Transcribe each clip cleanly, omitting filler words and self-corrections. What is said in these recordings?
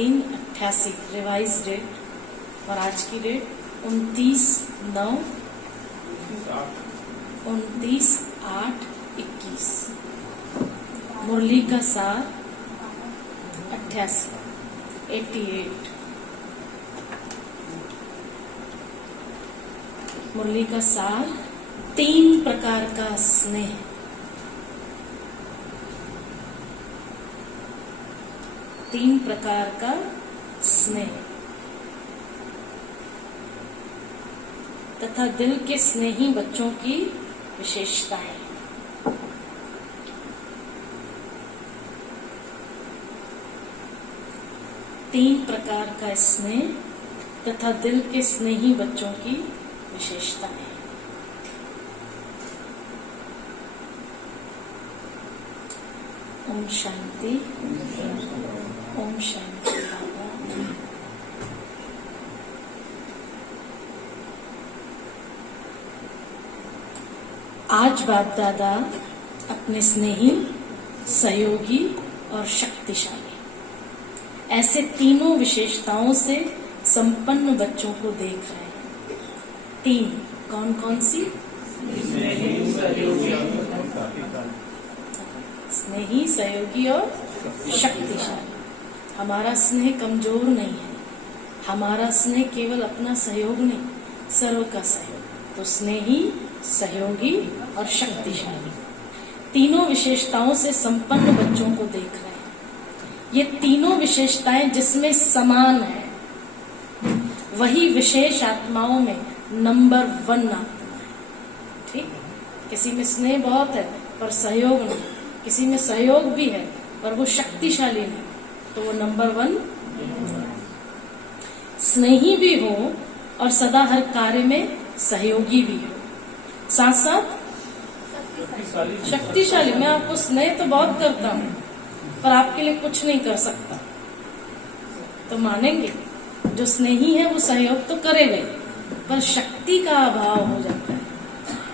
3/88 revise date और आज की डेट 29/8/21। मुरली का सार 88। मुरली का सार 3 प्रकार का स्नेह। तीन प्रकार का स्नेह तथा दिल के स्नेही बच्चों की विशेषताएं। तीन प्रकार का स्नेह तथा दिल के स्नेही बच्चों की विशेषताएं। ओम शांति। ओम शांति। आज बाप दादा अपने स्नेही, सहयोगी और शक्तिशाली ऐसे तीनों विशेषताओं से संपन्न बच्चों को देख रहे हैं। तीन कौन कौन सी? स्नेही, सहयोगी और शक्तिशाली। हमारा स्नेह कमजोर नहीं है। हमारा स्नेह केवल अपना सहयोग नहीं, सर्व का सहयोग। तो स्नेही, सहयोगी और शक्तिशाली तीनों विशेषताओं से संपन्न बच्चों को देख रहे हैं। ये तीनों विशेषताएं जिसमें समान है वही विशेष आत्माओं में नंबर 1 आत्मा है। ठीक, किसी में स्नेह बहुत है पर सहयोग नहीं, किसी में सहयोग भी है पर वो शक्तिशाली नहीं, तो वो नंबर 1। स्नेही भी हो और सदा हर कार्य में सहयोगी भी हो, साथ साथ शक्तिशाली। मैं आपको स्नेह तो बहुत करता हूँ पर आपके लिए कुछ नहीं कर सकता, तो मानेंगे जो स्नेही है वो सहयोग तो करेगा पर शक्ति का अभाव हो जाता है।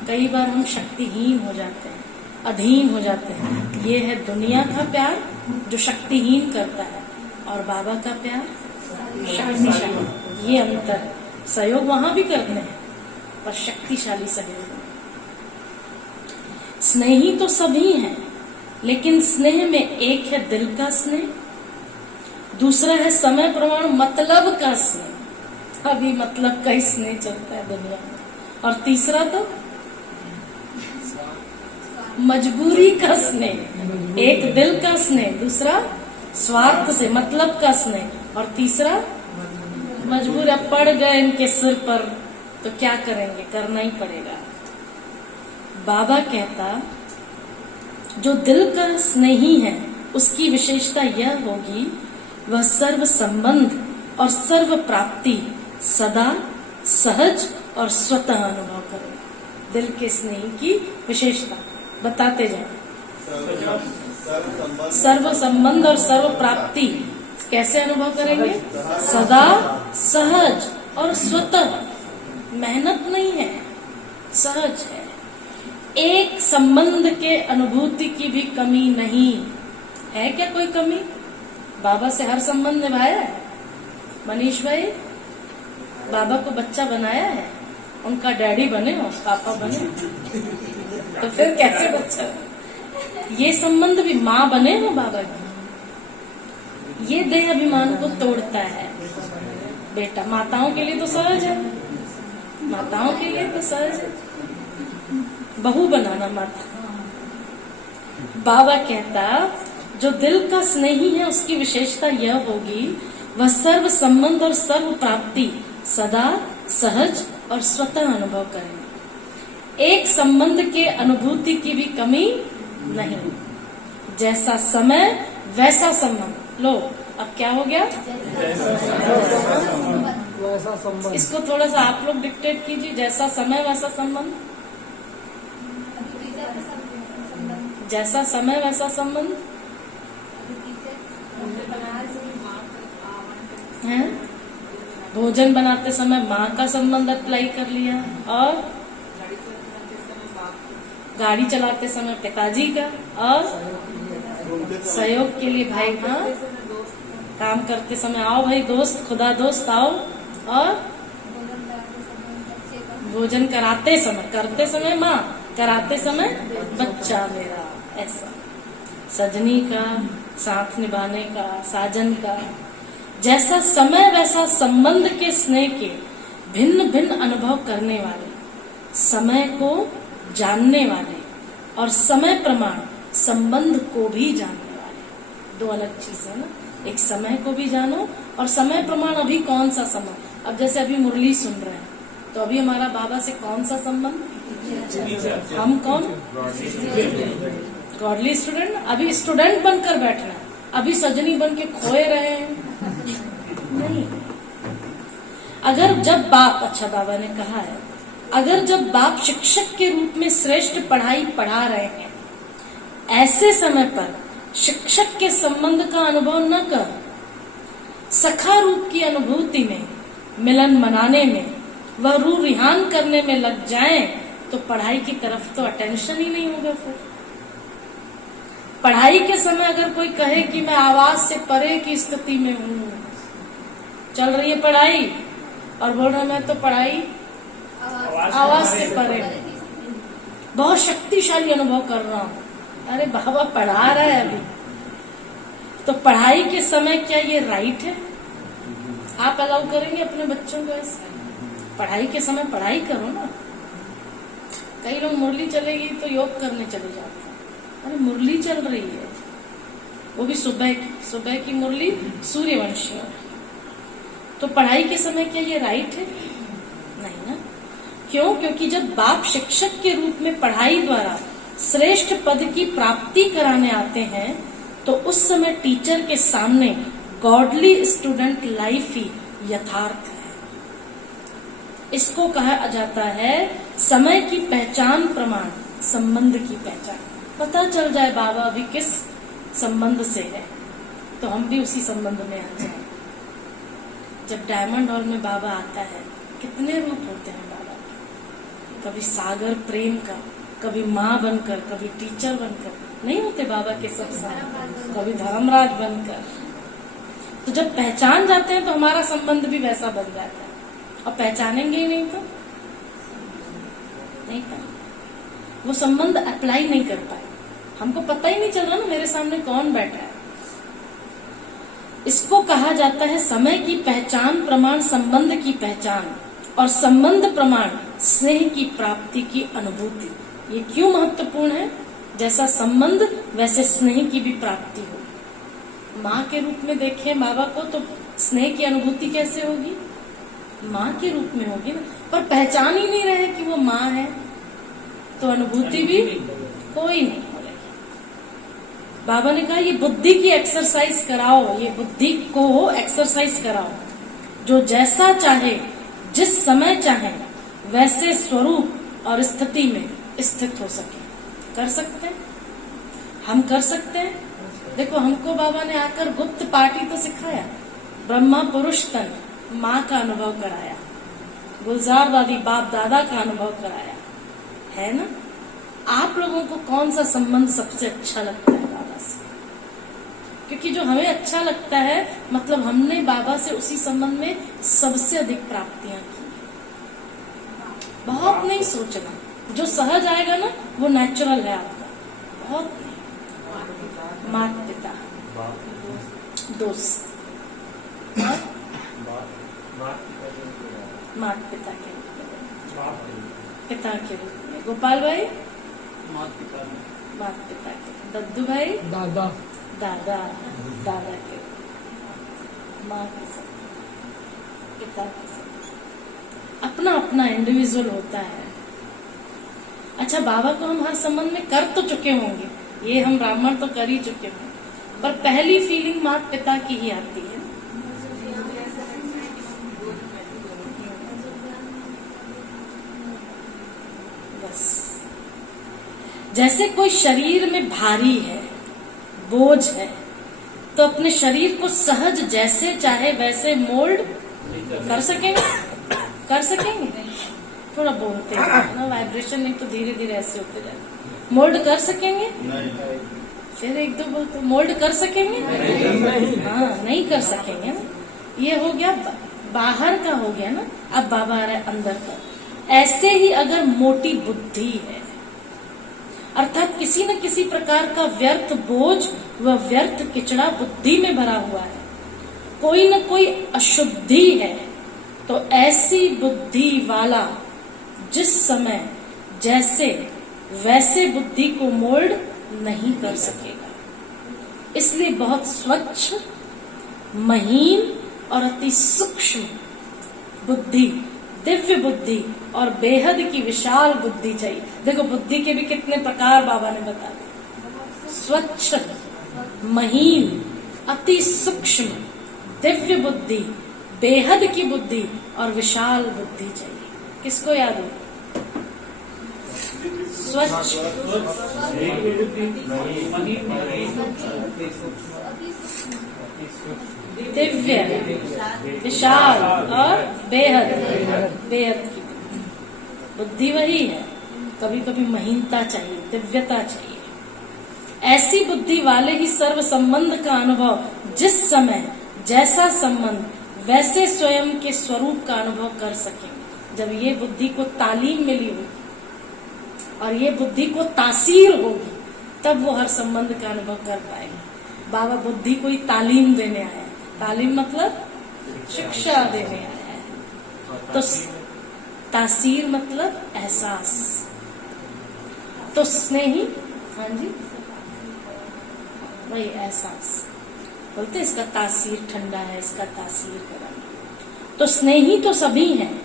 कई बार हम शक्तिहीन हो जाते हैं, अधीन हो जाते हैं। ये है दुनिया का प्यार जो शक्तिहीन करता है और बाबा का प्यार शक्तिशाली। ये अंतर। सहयोग वहां भी करते हैं पर शक्तिशाली सहयोग। स्नेही तो सभी हैं, लेकिन स्नेह में एक है दिल का स्नेह, दूसरा है समय प्रमाण मतलब का स्नेह। अभी मतलब का ही स्नेह चलता है दुनिया में। और तीसरा तो मजबूरी का स्नेह। एक दिल का स्नेह, दूसरा स्वार्थ से मतलब का स्नेह और तीसरा मजबूर। अब पड़ गए इनके सिर पर तो क्या करेंगे, करना ही पड़ेगा। बाबा कहता जो दिल का स्नेही है उसकी विशेषता यह होगी वह सर्व संबंध और सर्व प्राप्ति सदा सहज और स्वतः अनुभव करे। दिल के स्नेही की विशेषता बताते जाए। सर्व संबंध और सर्व प्राप्ति कैसे अनुभव करेंगे? सदा सहज और स्वतः। मेहनत नहीं है, सहज है। एक संबंध के अनुभूति की भी कमी नहीं है। क्या कोई कमी? बाबा से हर संबंध निभाया है। मनीष भाई बाबा को बच्चा बनाया है, उनका डैडी बने हो, पापा बने तो फिर कैसे बच्चा? ये संबंध भी माँ बने हो बाबा की। ये देह अभिमान को तोड़ता है बेटा। माताओं के लिए तो सहज है, माताओं के लिए तो सहज है बहू बनाना माता। बाबा कहता जो दिल का स्नेही है उसकी विशेषता यह होगी वह सर्व संबंध और सर्व प्राप्ति सदा सहज और स्वतः अनुभव करेंगे। एक संबंध के अनुभूति की भी कमी नहीं। जैसा समय वैसा संबंध। लो अब क्या हो गया? इसको थोड़ा सा आप लोग डिक्टेट कीजिए। जैसा समय वैसा संबंध। जैसा समय वैसा संबंध है। भोजन बनाते समय माँ का संबंध अप्लाई कर लिया और गाड़ी चलाते समय पिताजी का और सहयोग के लिए भाई। हाँ काम करते समय आओ भाई दोस्त, खुदा दोस्त आओ, और भोजन कराते समय, करते समय माँ, कराते समय बच्चा मेरा, ऐसा सजनी का, साथ निभाने का, साजन का। जैसा समय वैसा संबंध के स्नेह के भिन्न भिन्न अनुभव करने वाले, समय को जानने वाले और समय प्रमाण संबंध को भी जानने वाले। दो अलग चीज है ना, एक समय को भी जानो और समय प्रमाण अभी कौन सा समय। अब जैसे अभी मुरली सुन रहे हैं तो अभी हमारा बाबा से कौन सा संबंध, हम कौन, गॉडली स्टूडेंट। अभी स्टूडेंट बनकर बैठना, अभी सजनी बन के खोए रहे हैं नहीं। अगर जब बाप, अच्छा बाबा ने कहा है, अगर जब बाप शिक्षक के रूप में श्रेष्ठ पढ़ाई पढ़ा रहे हैं, ऐसे समय पर शिक्षक के संबंध का अनुभव न कर सखा रूप की अनुभूति में, मिलन मनाने में, वह रूह रिहान करने में लग जाएं तो पढ़ाई की तरफ तो अटेंशन ही नहीं होगा। फिर पढ़ाई के समय अगर कोई कहे कि मैं आवाज से परे की स्थिति में हूँ, चल रही है पढ़ाई और बोल रहा मैं तो पढ़ाई आवाज से परे, बहुत शक्तिशाली अनुभव कर रहा हूँ। अरे बाबा पढ़ा रहा है अभी, तो पढ़ाई के समय क्या ये राइट है? आप अलाउ करेंगे अपने बच्चों को ऐसे? पढ़ाई के समय पढ़ाई करो ना। कई लोग मुरली चलेगी तो योग करने चले जाते हैं। अरे मुरली चल रही है, वो भी सुबह की मुरली सूर्यवंशियों की, तो पढ़ाई के समय क्या ये राइट है? नहीं ना। क्यों? क्योंकि जब बाप शिक्षक के रूप में पढ़ाई द्वारा श्रेष्ठ पद की प्राप्ति कराने आते हैं तो उस समय टीचर के सामने गॉडली स्टूडेंट लाइफ ही यथार्थ है। इसको कहा जाता है समय की पहचान प्रमाण, संबंध की पहचान। पता चल जाए बाबा अभी किस संबंध से है तो हम भी उसी संबंध में आ जाए। जब डायमंड हॉल में बाबा आता है, कितने रूप होते हैं बाबा के। कभी सागर प्रेम का, कभी माँ बनकर, कभी टीचर बनकर, नहीं होते बाबा के सब साथ, कभी धर्मराज बनकर। तो जब पहचान जाते हैं तो हमारा संबंध भी वैसा बन जाता है, और पहचानेंगे ही नहीं तो नहीं था, वो संबंध अप्लाई नहीं कर पाए। हमको पता ही नहीं चल रहा ना मेरे सामने कौन बैठा है। इसको कहा जाता है समय की पहचान प्रमाण, संबंध की पहचान, और संबंध प्रमाण स्नेह की प्राप्ति की अनुभूति। ये क्यों महत्वपूर्ण है? जैसा संबंध वैसे स्नेह की भी प्राप्ति होगी। माँ के रूप में देखें बाबा को तो स्नेह की अनुभूति कैसे होगी? माँ के रूप में होगी ना। पर पहचान ही नहीं रहे कि वो माँ है तो अनुभूति भी कोई नहीं होगी। बाबा ने कहा ये बुद्धि की एक्सरसाइज कराओ, ये बुद्धि को एक्सरसाइज कराओ, जो जैसा चाहे, जिस समय चाहे, वैसे स्वरूप और स्थिति में स्थित हो सके। कर सकते हैं, हम कर सकते हैं। देखो हमको बाबा ने आकर गुप्त पार्टी तो सिखाया, ब्रह्मा पुरुष तन, माँ का अनुभव कराया, गुलजार दादी बाप दादा का अनुभव कराया, है ना। आप लोगों को कौन सा संबंध सबसे अच्छा लगता है बाबा से? क्योंकि जो हमें अच्छा लगता है मतलब हमने बाबा से उसी संबंध में सबसे अधिक प्राप्तियां की। बहुत नहीं सोचना, जो सहज आएगा ना वो नेचुरल है आपका। बहुत नहीं, माता पिता, दोस्त, माता पिता के रूप में, पिता के रूप में। गोपाल भाई माता पिता के, दद्दू भाई दादा दादा दादा के, माँ के साथ, पिता के साथ। अपना अपना इंडिविजुअल होता है। अच्छा बाबा को हम हर संबंध में कर तो चुके होंगे, ये हम ब्राह्मण तो कर ही चुके होंगे, पर पहली फीलिंग माता पिता की ही आती है। बस जैसे कोई शरीर में भारी है, बोझ है, तो अपने शरीर को सहज जैसे चाहे वैसे मोल्ड कर सकेंगे, कर सकेंगे। थोड़ा बोलते हैं ना, वाइब्रेशन नहीं तो धीरे धीरे ऐसे होते जाए। मोल्ड कर सकेंगे? फिर एक दो बोलते मोल्ड कर सकेंगे? हाँ, नहीं कर सकेंगे ना। ये हो गया बाहर का हो गया ना। अब बाबा आ रहा है अंदर का। ऐसे ही अगर मोटी बुद्धि है, अर्थात किसी न किसी प्रकार का व्यर्थ बोझ व व्यर्थ किचड़ा बुद्धि में भरा हुआ है, कोई न कोई अशुद्धि है, तो ऐसी बुद्धि वाला जिस समय जैसे वैसे बुद्धि को मोल्ड नहीं कर सकेगा। इसलिए बहुत स्वच्छ, महीन और अति सूक्ष्म बुद्धि, दिव्य बुद्धि और बेहद की विशाल बुद्धि चाहिए। देखो बुद्धि के भी कितने प्रकार बाबा ने बता दिए। स्वच्छ, महीन, अति सूक्ष्म, दिव्य बुद्धि, बेहद की बुद्धि और विशाल बुद्धि चाहिए। किसको याद है? स्वच्छ, दिव्य, विशाल और बेहद। बेहद की बुद्धि वही है। कभी कभी महीनता चाहिए, दिव्यता चाहिए। ऐसी बुद्धि वाले ही सर्व संबंध का अनुभव, जिस समय जैसा संबंध वैसे स्वयं के स्वरूप का अनुभव कर सकेंगे। जब ये बुद्धि को तालीम मिली होगी और ये बुद्धि को तासीर होगी, तब वो हर संबंध का अनुभव कर पाएंगे। बाबा बुद्धि को ही तालीम देने आया है। तालीम मतलब शिक्षा देने आया है। तो तासीर मतलब एहसास। तो स्नेही, हाँ जी, वही एहसास बोलते, इसका तासीर ठंडा है, इसका तासीर गर्म। तो स्नेही तो सभी हैं,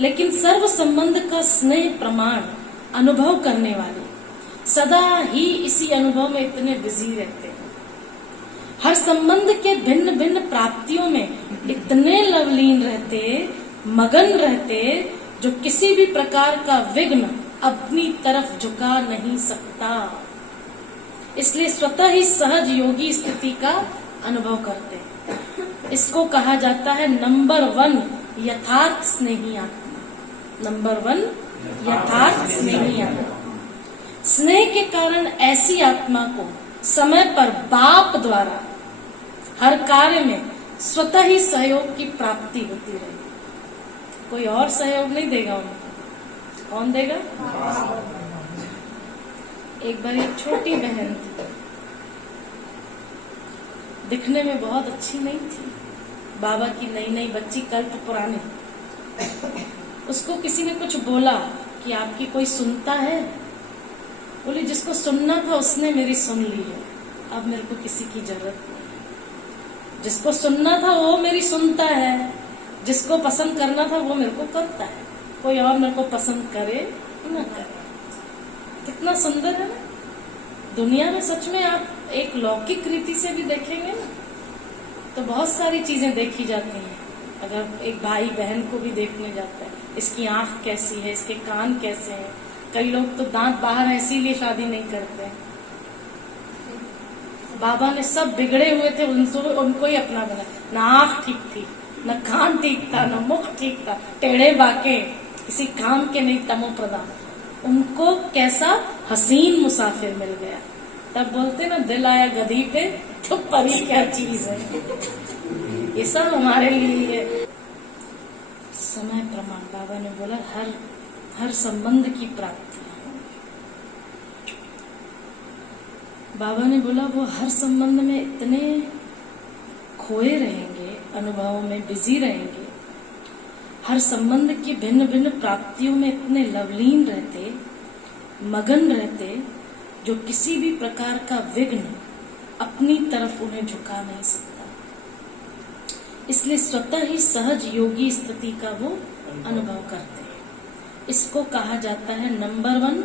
लेकिन सर्व संबंध का स्नेह प्रमाण अनुभव करने वाले सदा ही इसी अनुभव में इतने बिजी रहते हैं। हर संबंध के भिन्न भिन्न प्राप्तियों में इतने लवलीन रहते, मगन रहते, जो किसी भी प्रकार का विघ्न अपनी तरफ झुका नहीं सकता। इसलिए स्वतः ही सहज योगी स्थिति का अनुभव करते हैं। इसको कहा जाता है नंबर 1 यथार्थ स्नेही आत्मा। नंबर 1 यथार्थ स्नेही आत्मा। स्नेह के कारण ऐसी आत्मा को समय पर बाप द्वारा हर कार्य में स्वतः ही सहयोग की प्राप्ति होती रहेगी। कोई और सहयोग नहीं देगा उनको। कौन देगा? एक बार एक छोटी बहन थी, दिखने में बहुत अच्छी नहीं थी, बाबा की नई नई बच्ची, कल्प पुरानी। उसको किसी ने कुछ बोला कि आपकी कोई सुनता है? बोली जिसको सुनना था उसने मेरी सुन ली है, अब मेरे को किसी की जरूरत नहीं। जिसको सुनना था वो मेरी सुनता है, जिसको पसंद करना था वो मेरे को करता है। कोई और मेरे को पसंद करे न करे। कितना सुंदर है ना। दुनिया में सच में आप एक लौकिक रीति से भी देखेंगे ना, तो बहुत सारी चीजें देखी जाती हैं। अगर एक भाई बहन को भी देखने जाता है, इसकी आंख कैसी है, इसके कान कैसे हैं। कई लोग तो दांत बाहर है इसीलिए शादी नहीं करते। बाबा ने सब बिगड़े हुए थे उनको ही अपना बना। न आंख ठीक थी, न कान ठीक था, न मुख ठीक था, टेढ़े बाके, किसी काम के नहीं, तमो प्रधान। उनको कैसा हसीन मुसाफिर मिल गया। तब बोलते ना, दिल आया गधी पे तो परी क्या चीज है। ये सब हमारे लिए है। समय प्रमाण बाबा ने बोला हर संबंध की प्राप्ति। बाबा ने बोला वो हर संबंध में इतने खोए रहेंगे, अनुभवों में बिजी रहेंगे, हर संबंध की भिन्न भिन्न प्राप्तियों में इतने लवलीन रहते, मगन रहते, जो किसी भी प्रकार का विघ्न अपनी तरफ उन्हें झुका नहीं सकता। इसलिए स्वतः ही सहज योगी स्थिति का वो अनुभव करते हैं। इसको कहा जाता है नंबर 1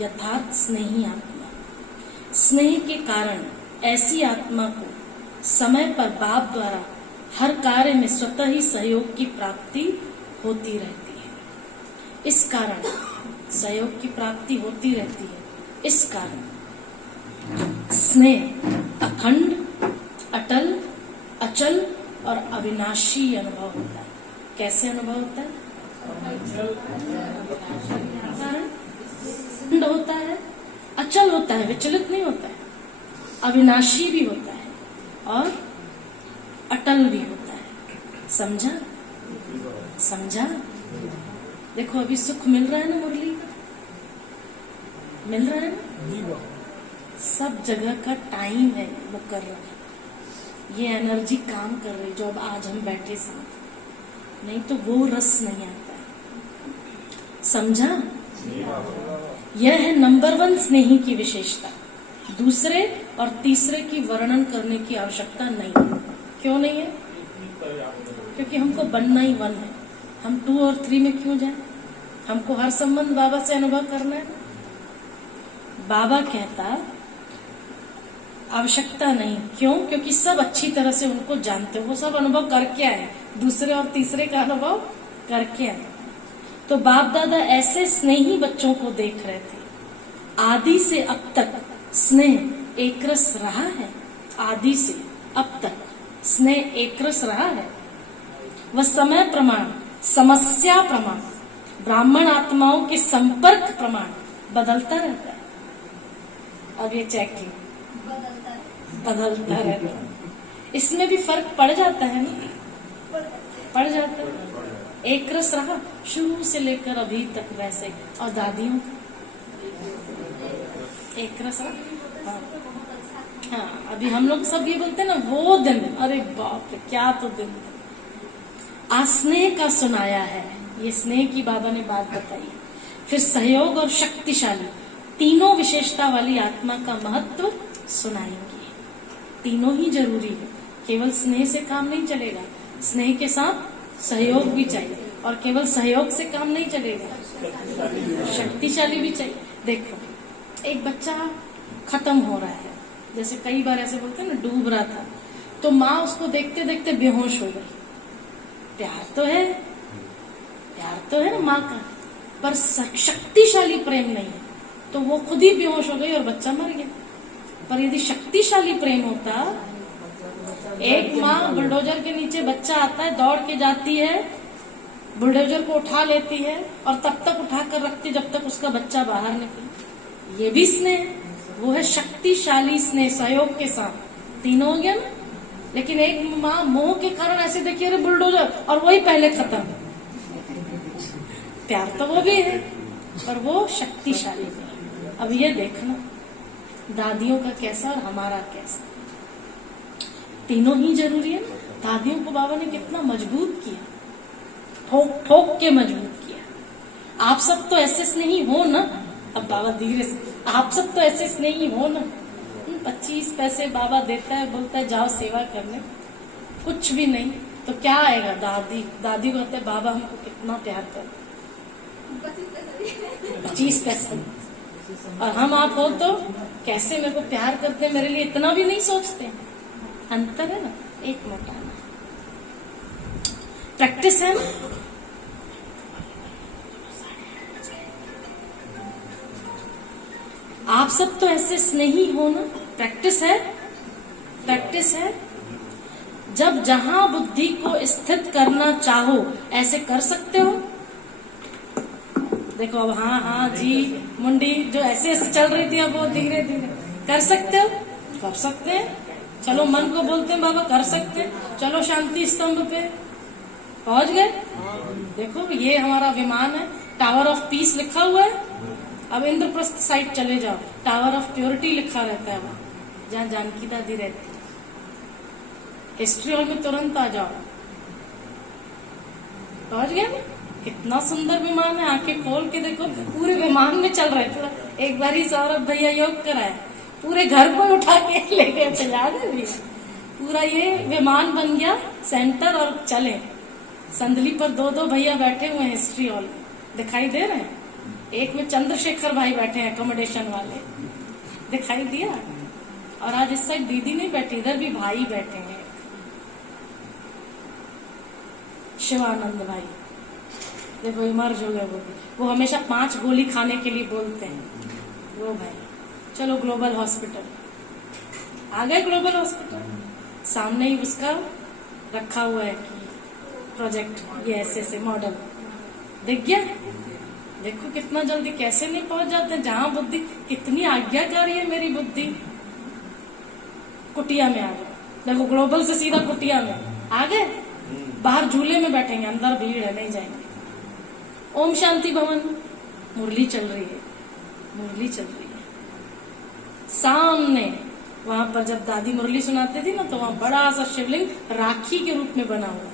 यथार्थ स्नेही आत्मा। स्नेह के कारण ऐसी आत्मा को समय पर बाप द्वारा हर कार्य में स्वतः ही सहयोग की प्राप्ति होती रहती है। इस कारण सहयोग की प्राप्ति होती रहती है। इस कारण स्नेह अखंड, अटल, अचल और अविनाशी अनुभव होता है। कैसे अनुभव होता है? अखंड होता है, अचल होता है, विचलित नहीं होता है। अविनाशी भी होता है और अटल भी होता है। समझा? समझा? देखो अभी सुख मिल रहा है ना मुरली का, मिल रहा है ना? सब जगह का टाइम है वो कर रहा है, ये एनर्जी काम कर रही जो अब आज हम बैठे साथ, नहीं तो वो रस नहीं आता है। समझा? यह है नंबर 1 स्नेही की विशेषता। दूसरे और तीसरे की वर्णन करने की आवश्यकता नहीं है। क्यों नहीं है? क्योंकि हमको बनना ही 1 है। हम 2 और 3 में क्यों जाएं? हमको हर संबंध बाबा से अनुभव करना है। बाबा कहता आवश्यकता नहीं। क्यों? क्योंकि सब अच्छी तरह से उनको जानते हो, वो सब अनुभव करके आए, दूसरे और तीसरे का अनुभव करके आए। तो बाप दादा ऐसे स्नेही बच्चों को देख रहे थे। आदि से अब तक स्नेह एकरस रहा है, आदि से अब तक स्नेह एकरस रहा है। वह समय प्रमाण, समस्या प्रमाण, ब्राह्मण आत्माओं के संपर्क प्रमाण बदलता रहता है। अब ये चेक किया, बदलता रहता है। इसमें भी फर्क पड़ जाता है ना, पड़ जाता है। एक रस रहा शुरू से लेकर अभी तक वैसे। और दादियों एक रस रहा। हाँ, अभी हम लोग सब ये बोलते हैं ना, वो दिन, अरे बाप रे क्या तो दिन। आस्नेह का सुनाया है, ये स्नेह की बाबा ने बात बताई। फिर सहयोग और शक्तिशाली, तीनों विशेषता वाली आत्मा का महत्व सुनाएंगे। तीनों ही जरूरी है, केवल स्नेह से काम नहीं चलेगा, स्नेह के साथ सहयोग भी चाहिए, और केवल सहयोग से काम नहीं चलेगा, शक्तिशाली भी चाहिए। देखो एक बच्चा खत्म हो रहा है, जैसे कई बार ऐसे बोलते हैं ना, डूब रहा था, तो माँ उसको देखते देखते बेहोश हो गई। प्यार तो है, प्यार तो है ना माँ का, पर शक्तिशाली प्रेम नहीं है, तो वो खुद ही बेहोश हो गई और बच्चा मर गया। पर यदि शक्तिशाली प्रेम होता, एक माँ बुलडोजर के नीचे बच्चा आता है, दौड़ के जाती है, बुलडोजर को उठा लेती है और तब तक उठा कर रखती जब तक उसका बच्चा बाहर निकले। ये भी स्नेह, वो है शक्तिशाली स्नेह, सहयोग के साथ। तीनों हो गया ना। लेकिन एक माँ मोह के कारण ऐसे देखिए, अरे बुलडोजर, और वही पहले खत्म। प्यार तो वो भी है, पर वो शक्तिशाली है। अब ये देखना दादियों का कैसा और हमारा कैसा, तीनों ही जरूरी है। दादियों को बाबा ने कितना मजबूत किया, ठोक ठोक के मजबूत किया। आप सब तो ऐसे स्नेही हो ना, अब बाबा धीरे से, आप सब तो ऐसे स्नेही हो ना। 25 पैसे बाबा देता है, बोलता है जाओ सेवा करने, कुछ भी नहीं तो क्या आएगा। दादी कहते हैं बाबा हमको कितना प्यार करते, 25 पैसे, और हम आप हो तो कैसे मेरे को प्यार करते हैं, मेरे लिए इतना भी नहीं सोचते। अंतर है ना। एक मिनट आना, प्रैक्टिस है ना। आप सब तो ऐसे स्नेही हो ना, प्रैक्टिस है, प्रैक्टिस है। जब जहां बुद्धि को स्थित करना चाहो ऐसे कर सकते हो। देखो अब हाँ हाँ जी मुंडी जो ऐसे ऐसे चल रही थी, अब वो धीरे धीरे कर सकते हो, कर सकते हैं। चलो मन को बोलते हैं बाबा कर सकते हैं, चलो शांति स्तंभ पे पहुंच गए। देखो ये हमारा विमान है, टावर ऑफ पीस लिखा हुआ है। अब इंद्रप्रस्थ साइड चले जाओ, टावर ऑफ प्योरिटी लिखा रहता है वहां, जहाँ जानकी दादी रहती है। हिस्ट्री हॉल में तुरंत आ जाओ, पहुंच गए ना। कितना सुंदर विमान है, आंखें खोल के देखो, पूरे विमान में चल रहे थे। एक बार ही सौरभ भैया योग कराया, पूरे घर को उठा के ले गए थे, याद है भैया। पूरा ये विमान बन गया सेंटर, और चले संदली पर 2-2 भैया बैठे हुए हैं हिस्ट्री हॉल में, दिखाई दे रहे हैं। एक में चंद्रशेखर भाई बैठे हैं अकोमोडेशन वाले, दिखाई दिया। और आज इस साइड दीदी नहीं बैठी, इधर भी भाई बैठे हैं, शिवानंद भाई। देखो इमर्ज हो गए वो हमेशा 5 गोली खाने के लिए बोलते हैं वो भाई। चलो ग्लोबल हॉस्पिटल आ गए, ग्लोबल हॉस्पिटल सामने ही उसका रखा हुआ है कि प्रोजेक्ट, ये ऐसे मॉडल दिख गया। देखो कितना जल्दी कैसे नहीं पहुंच जाते, जहां बुद्धि, कितनी आज्ञाकारी है मेरी बुद्धि। कुटिया में आ गए। देखो ग्लोबल से सीधा कुटिया में आ गए, बाहर झूले में बैठेंगे, अंदर भीड़ है, नहीं जाएंगे। ओम शांति भवन, मुरली चल रही है, मुरली चल रही है सामने। वहां पर जब दादी मुरली सुनाती थी ना, तो वहां बड़ा सा शिवलिंग राखी के रूप में बना हुआ,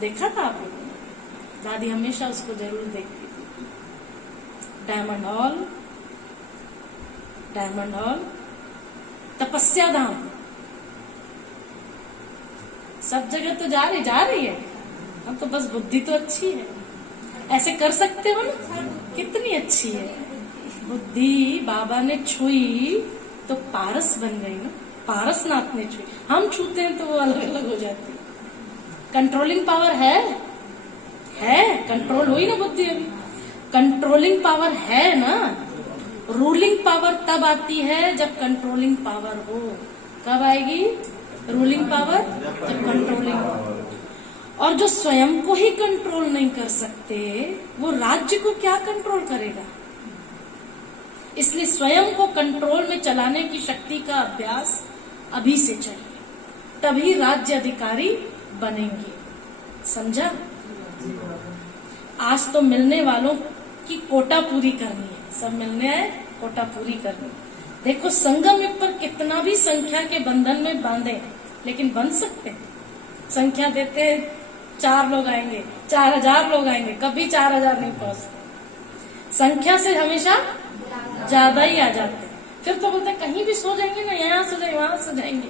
देखा था आप लोगों ने? दादी हमेशा उसको जरूर देखती थी। डायमंड हॉल, डायमंड हॉल, तपस्या धाम, सब जगह तो जा रही है। अब तो बस बुद्धि तो अच्छी है, ऐसे कर सकते हो ना, कितनी अच्छी है बुद्धि। बाबा ने छुई तो पारस बन गई ना, पारसनाथ ने छुई। हम छूते हैं तो वो अलग अलग हो जाती है। कंट्रोलिंग पावर है कंट्रोल हुई ना बुद्धि अभी, कंट्रोलिंग पावर है ना। रूलिंग पावर तब आती है जब कंट्रोलिंग पावर हो। कब आएगी रूलिंग पावर? जब कंट्रोलिंग पावर। और जो स्वयं को ही कंट्रोल नहीं कर सकते, वो राज्य को क्या कंट्रोल करेगा? इसलिए स्वयं को कंट्रोल में चलाने की शक्ति का अभ्यास अभी से चाहिए, तभी राज्य अधिकारी बनेंगे। समझा? आज तो मिलने वालों की कोटा पूरी करनी है, सब मिलने आए, कोटा पूरी करनी। देखो संगम युग पर कितना भी संख्या के बंधन में बांधे, लेकिन बन सकते हैं। संख्या देते 4 लोग आएंगे, 4000 लोग आएंगे, कभी 4000 नहीं पहुंचते। संख्या से हमेशा ज्यादा ही आ जाते हैं। फिर तो बोलते कहीं भी सो जाएंगे ना, यहाँ सो जाएंगे, वहां सो जाएंगे।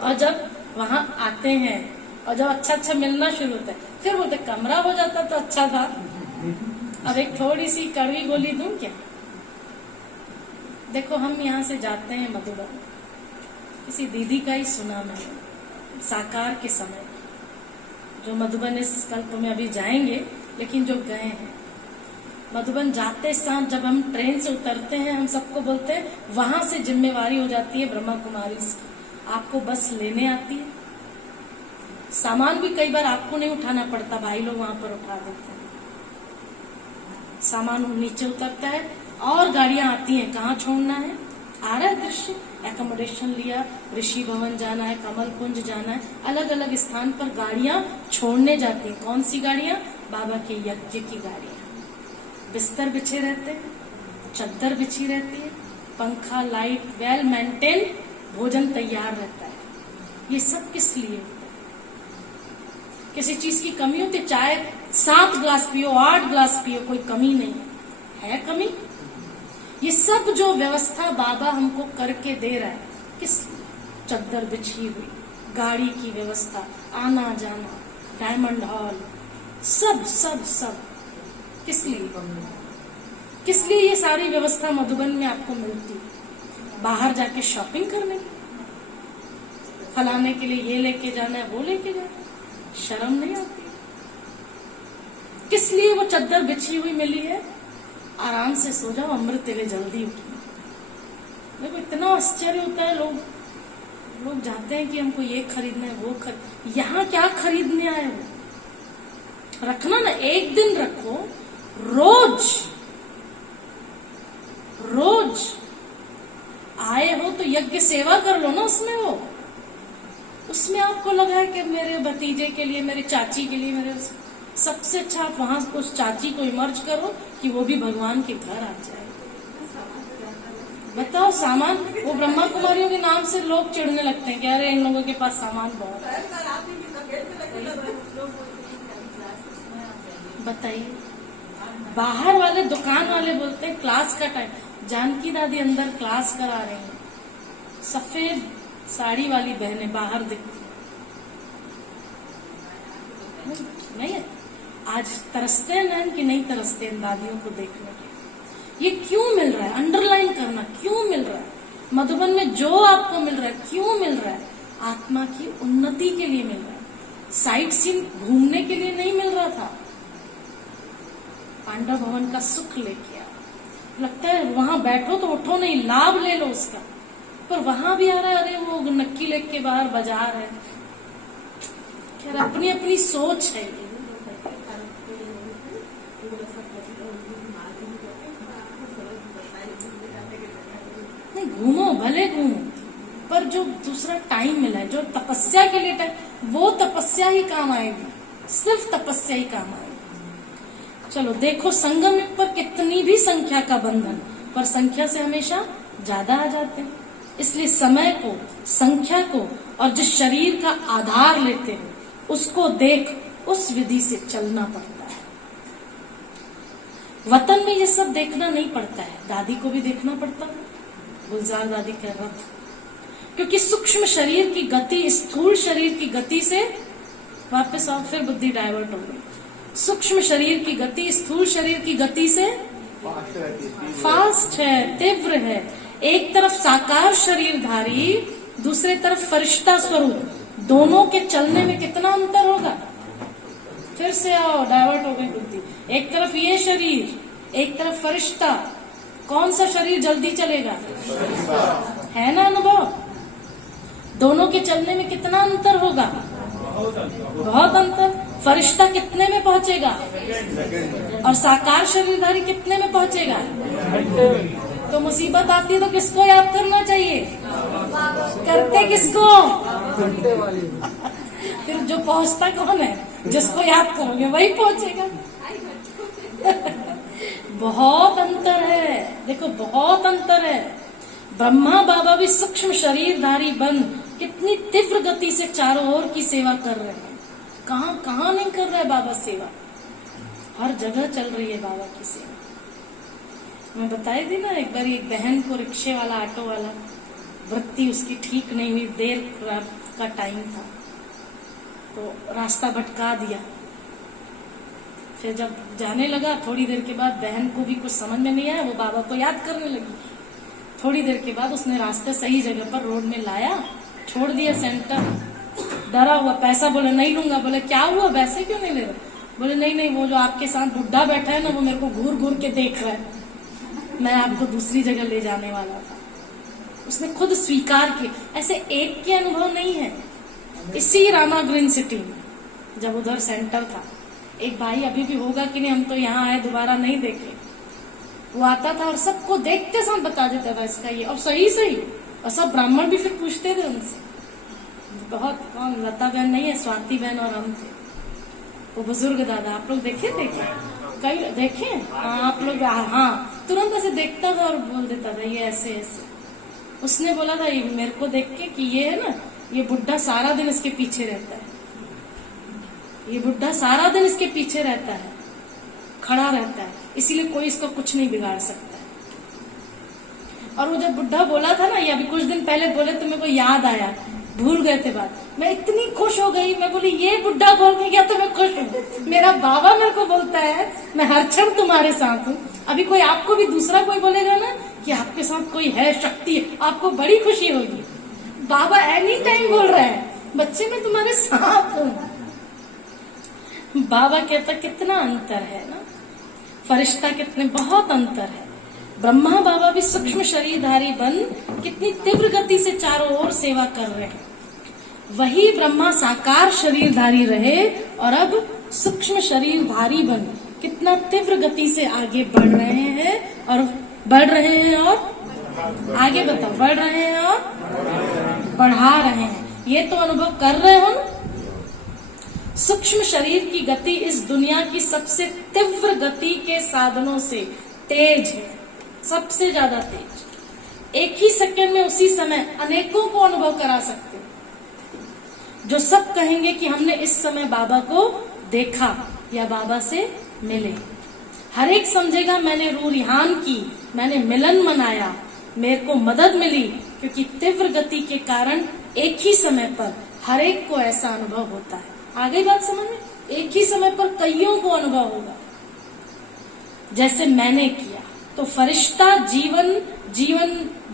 और जब वहां आते हैं और जब अच्छा मिलना शुरू होता है, फिर बोलते कमरा हो जाता तो अच्छा था। अब एक थोड़ी सी कड़वी गोली दूं क्या? देखो हम यहाँ से जाते हैं मधुबन, किसी दीदी का ही सुना मैंने साकार के समय, जो मधुबन इस कल्प में अभी जाएंगे, लेकिन जो गए हैं मधुबन जाते साथ जब हम ट्रेन से उतरते हैं, हम सबको बोलते हैं वहां से जिम्मेवारी हो जाती है ब्रह्मा कुमारी से, आपको बस लेने आती है। सामान भी कई बार आपको नहीं उठाना पड़ता, भाई लोग वहां पर उठा देते हैं। सामान नीचे उतरता है और गाड़ियां आती हैं, कहाँ छोड़ना है, आ रहा है दृश्य। एकोमोडेशन लिया, ऋषि भवन जाना है, कमल कुंज जाना है, अलग अलग स्थान पर गाड़ियां छोड़ने जाती हैं। कौन सी गाड़ियां? बाबा के यज्ञ की गाड़ियां। बिस्तर बिछे रहते हैं, चद्दर बिछी रहती है, पंखा, लाइट, वेल मेंटेन, भोजन तैयार रहता है। ये सब किस लिए होता है? किसी चीज की कमी होती है, चाहे 7 ग्लास पियो, 8 ग्लास पियो, कोई कमी नहीं है कमी? ये सब जो व्यवस्था बाबा हमको करके दे रहा है, किस? चद्दर बिछी हुई, गाड़ी की व्यवस्था, आना जाना, डायमंड हॉल, सब सब सब किस लिए? किस लिए ये सारी व्यवस्था मधुबन में आपको मिलती है? बाहर जाके शॉपिंग करने की, फलाने के लिए ये लेके जाना है, वो लेके जाना है, शर्म नहीं आती? किस लिए वो चद्दर बिछी हुई मिली है? आराम से सो जाओ, अमृत वे जल्दी उठना। देखो इतना आश्चर्य होता है, लोग जाते हैं कि हमको ये खरीदना है, वो खरीद। यहाँ क्या खरीदने आए हो? रखना ना, एक दिन रखो, रोज आए हो तो यज्ञ सेवा कर लो ना उसमें। वो उसमें आपको लगा है कि मेरे भतीजे के लिए, मेरी चाची के लिए, मेरे सबसे अच्छा आप वहां उस चाची को इमर्ज करो कि वो भी भगवान के घर आ जाए। बताओ सामान, वो ब्रह्मा कुमारियों के नाम से लोग चिढ़ने लगते हैं कि अरे इन लोगों के पास सामान बहुत है। बताइए, बाहर वाले दुकान वाले बोलते हैं क्लास का टाइम। जानकी दादी अंदर क्लास करा रही है, सफेद साड़ी वाली बहनें बाहर दिखती नहीं है। आज तरसते हैं नैन कि नहीं तरसते हैं दादियों को देखने के? ये क्यों मिल रहा है? अंडरलाइन करना, क्यों मिल रहा है? मधुबन में जो आपको मिल रहा है, क्यों मिल रहा है? आत्मा की उन्नति के लिए मिल रहा है, साइट सीन घूमने के लिए नहीं मिल रहा था। पांडव भवन का सुख लेके आ, लगता है वहां बैठो तो उठो नहीं, लाभ ले लो उसका, पर वहां भी आ रहा है अरे वो नक्की लेक के बाहर बाजार है। खैर अपनी अपनी सोच है। नहीं घूमो, भले घूमो, पर जो दूसरा टाइम मिला है, जो तपस्या के लिए टाइम, वो तपस्या ही काम आएगी, सिर्फ तपस्या ही काम आएगी। चलो देखो, संगम युग पर कितनी भी संख्या का बंधन, पर संख्या से हमेशा ज्यादा आ जाते हैं। इसलिए समय को, संख्या को और जिस शरीर का आधार लेते हो उसको देख उस विधि से चलना पड़ता है। वतन में ये सब देखना नहीं पड़ता है, दादी को भी देखना पड़ता है। गुलजार दादी कह रहा था, क्योंकि सूक्ष्म शरीर की गति स्थूल शरीर की गति से, वापस आओ, फिर बुद्धि डाइवर्ट हो गई। सूक्ष्म शरीर की गति स्थूल शरीर की गति से फास्ट है, तीव्र है। एक तरफ साकार शरीरधारी, दूसरे तरफ फरिश्ता स्वरूप, दोनों के चलने में कितना अंतर होगा। फिर से आओ, डाइवर्ट हो गई बुद्धि। एक तरफ ये शरीर, एक तरफ फरिश्ता, कौन सा शरीर जल्दी चलेगा? है ना अनुभव? दोनों के चलने में कितना अंतर होगा? बहुत अंतर। फरिश्ता कितने में पहुंचेगा और साकार शरीरधारी कितने में पहुंचेगा? तो मुसीबत आती है तो किसको याद करना चाहिए? करते किसको? फिर जो पहुंचता कौन है? जिसको याद करोगे वही पहुंचेगा। बहुत अंतर है, देखो बहुत अंतर है। ब्रह्मा बाबा भी सूक्ष्म शरीरधारी बन कितनी तीव्र गति से चारों ओर की सेवा कर रहे हैं। कहाँ कहाँ नहीं कर रहा है बाबा सेवा, हर जगह चल रही है बाबा की सेवा। मैं बताई थी ना एक बार, एक बहन को रिक्शे वाला, ऑटो वाला, वृत्ति उसकी ठीक नहीं हुई, देर का टाइम था तो रास्ता भटका दिया। फिर जब जाने लगा, थोड़ी देर के बाद बहन को भी कुछ समझ में नहीं आया, वो बाबा को याद करने लगी। थोड़ी देर के बाद उसने रास्ते सही जगह पर रोड में लाया, छोड़ दिया सेंटर। डरा हुआ, पैसा बोले नहीं लूंगा। बोले क्या हुआ, वैसे क्यों नहीं ले रहे? बोले नहीं नहीं, वो जो आपके साथ बुढ़ा बैठा है ना, वो मेरे को घूर घूर के देख रहा है, मैं आपको दूसरी जगह ले जाने वाला था। उसने खुद स्वीकार किया। ऐसे एक के अनुभव नहीं है। इसी रामा ग्रीन सिटी में जब उधर सेंटर था, एक भाई, अभी भी होगा कि नहीं हम तो यहाँ आए दोबारा नहीं देखे, वो आता था और सबको देखते समय बता देता था इसका ये, और सही सही। और सब ब्राह्मण भी फिर पूछते थे उनसे। बहुत, कौन, लता बहन नहीं है, स्वाति बहन और हम थे, वो बुजुर्ग दादा। आप लोग देखे थे क्या? कई देखे? हाँ आप लोग? हाँ, तुरंत ऐसे देखता था और बोल देता था ये ऐसे ऐसे। उसने बोला था ये मेरे को देख के कि ये है ना, ये बुढ़ा सारा दिन इसके पीछे रहता है, ये बुढ़ा सारा दिन इसके पीछे रहता है, खड़ा रहता है, इसीलिए कोई इसको कुछ नहीं बिगाड़ सकता है। और वो जब बुढ़ा बोला था ना, ये अभी कुछ दिन पहले बोले तो मेरे को याद आया, भूल गए थे बात। मैं इतनी खुश हो गई, मैं बोली ये बुढ़ा बोल के गया तो मैं खुश हूँ। मेरा बाबा मेरे को बोलता है मैं हर क्षण तुम्हारे साथ हूँ। अभी कोई आपको भी दूसरा कोई बोलेगा ना कि आपके साथ कोई है, शक्ति है, आपको बड़ी खुशी होगी। बाबा एनी टाइम बोल रहे हैं बच्चे मैं तुम्हारे साथ हूँ। बाबा कहता कितना अंतर है ना, फरिश्ता कितने, बहुत अंतर है। ब्रह्मा बाबा भी सूक्ष्म शरीरधारी बन कितनी तीव्र गति से चारों ओर सेवा कर रहे हैं। वही ब्रह्मा साकार शरीरधारी रहे और अब सूक्ष्म शरीरधारी बन कितना तीव्र गति से आगे बढ़ रहे हैं और आगे बताओ, बढ़ रहे हैं और बढ़ा रहे हैं। ये तो अनुभव कर रहे हो ना। सूक्ष्म शरीर की गति इस दुनिया की सबसे तीव्र गति के साधनों से तेज है, सबसे ज्यादा तेज। एक ही सेकंड में उसी समय अनेकों को अनुभव करा सकते हैं, जो सब कहेंगे कि हमने इस समय बाबा को देखा या बाबा से मिले। हर एक समझेगा मैंने रूह रिहान की, मैंने मिलन मनाया, मेरे को मदद मिली, क्योंकि तीव्र गति के कारण एक ही समय पर हर एक को ऐसा अनुभव होता है। आ गई बात समझ में? एक ही समय पर कईयों को अनुभव होगा। जैसे मैंने किया तो फरिश्ता जीवन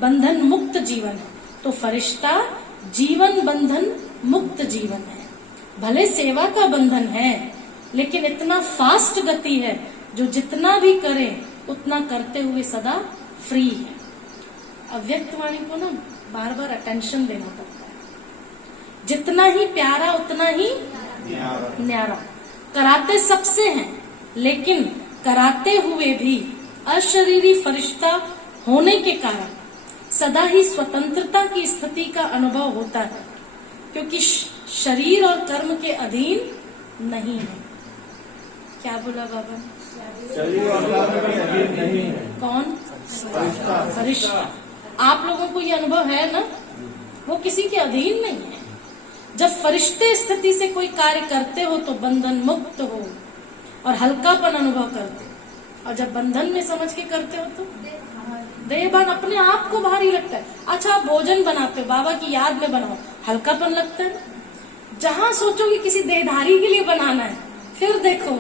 बंधन मुक्त जीवन है, तो फरिश्ता जीवन बंधन मुक्त जीवन है। भले सेवा का बंधन है, लेकिन इतना फास्ट गति है जो जितना भी करे उतना करते हुए सदा फ्री है। अव्यक्त वाणी को ना बार बार अटेंशन देना पड़ता है। जितना ही प्यारा उतना ही न्यारा। कराते सबसे हैं, लेकिन कराते हुए भी अशरीरी फरिश्ता होने के कारण सदा ही स्वतंत्रता की स्थिति का अनुभव होता है, क्योंकि शरीर और कर्म के अधीन नहीं है। क्या बोला बाबा? शरीर और कर्म के अधीन नहीं है। कौन? फरिश्ता। आप लोगों को ये अनुभव है ना, वो किसी के अधीन नहीं है। जब फरिश्ते स्थिति से कोई कार्य करते हो तो बंधन मुक्त हो और हल्कापन अनुभव करते हो, और जब बंधन में समझ के करते हो तो देहभान अपने आप को भारी लगता है। अच्छा, आप भोजन बनाते हो, बाबा की याद में बनाओ, हल्कापन लगता है। जहां सोचोगे किसी देहधारी के लिए बनाना है, फिर देखो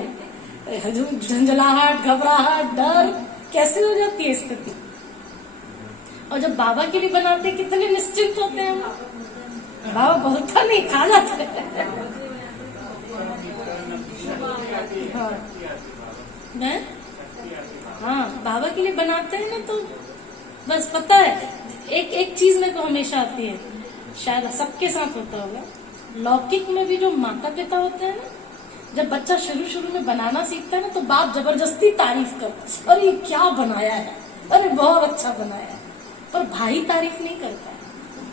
झंझलाहट, घबराहट, डर कैसे हो जाती है स्थिति। और जब बाबा के लिए बनाते हैं, कितने निश्चिंत होते हैं हम। बाबा बहुता नहीं खा जाते हैं। हाँ, बाबा के लिए बनाते हैं ना, तो बस पता है एक चीज में तो हमेशा आती है, शायद सबके साथ होता होगा, लौकिक में भी जो माता पिता होते हैं ना, जब बच्चा शुरू में बनाना सीखता है ना, तो बाप जबरदस्ती तारीफ करता है, अरे क्या बनाया है, अरे बहुत अच्छा बनाया है। पर भाई तारीफ नहीं करता है।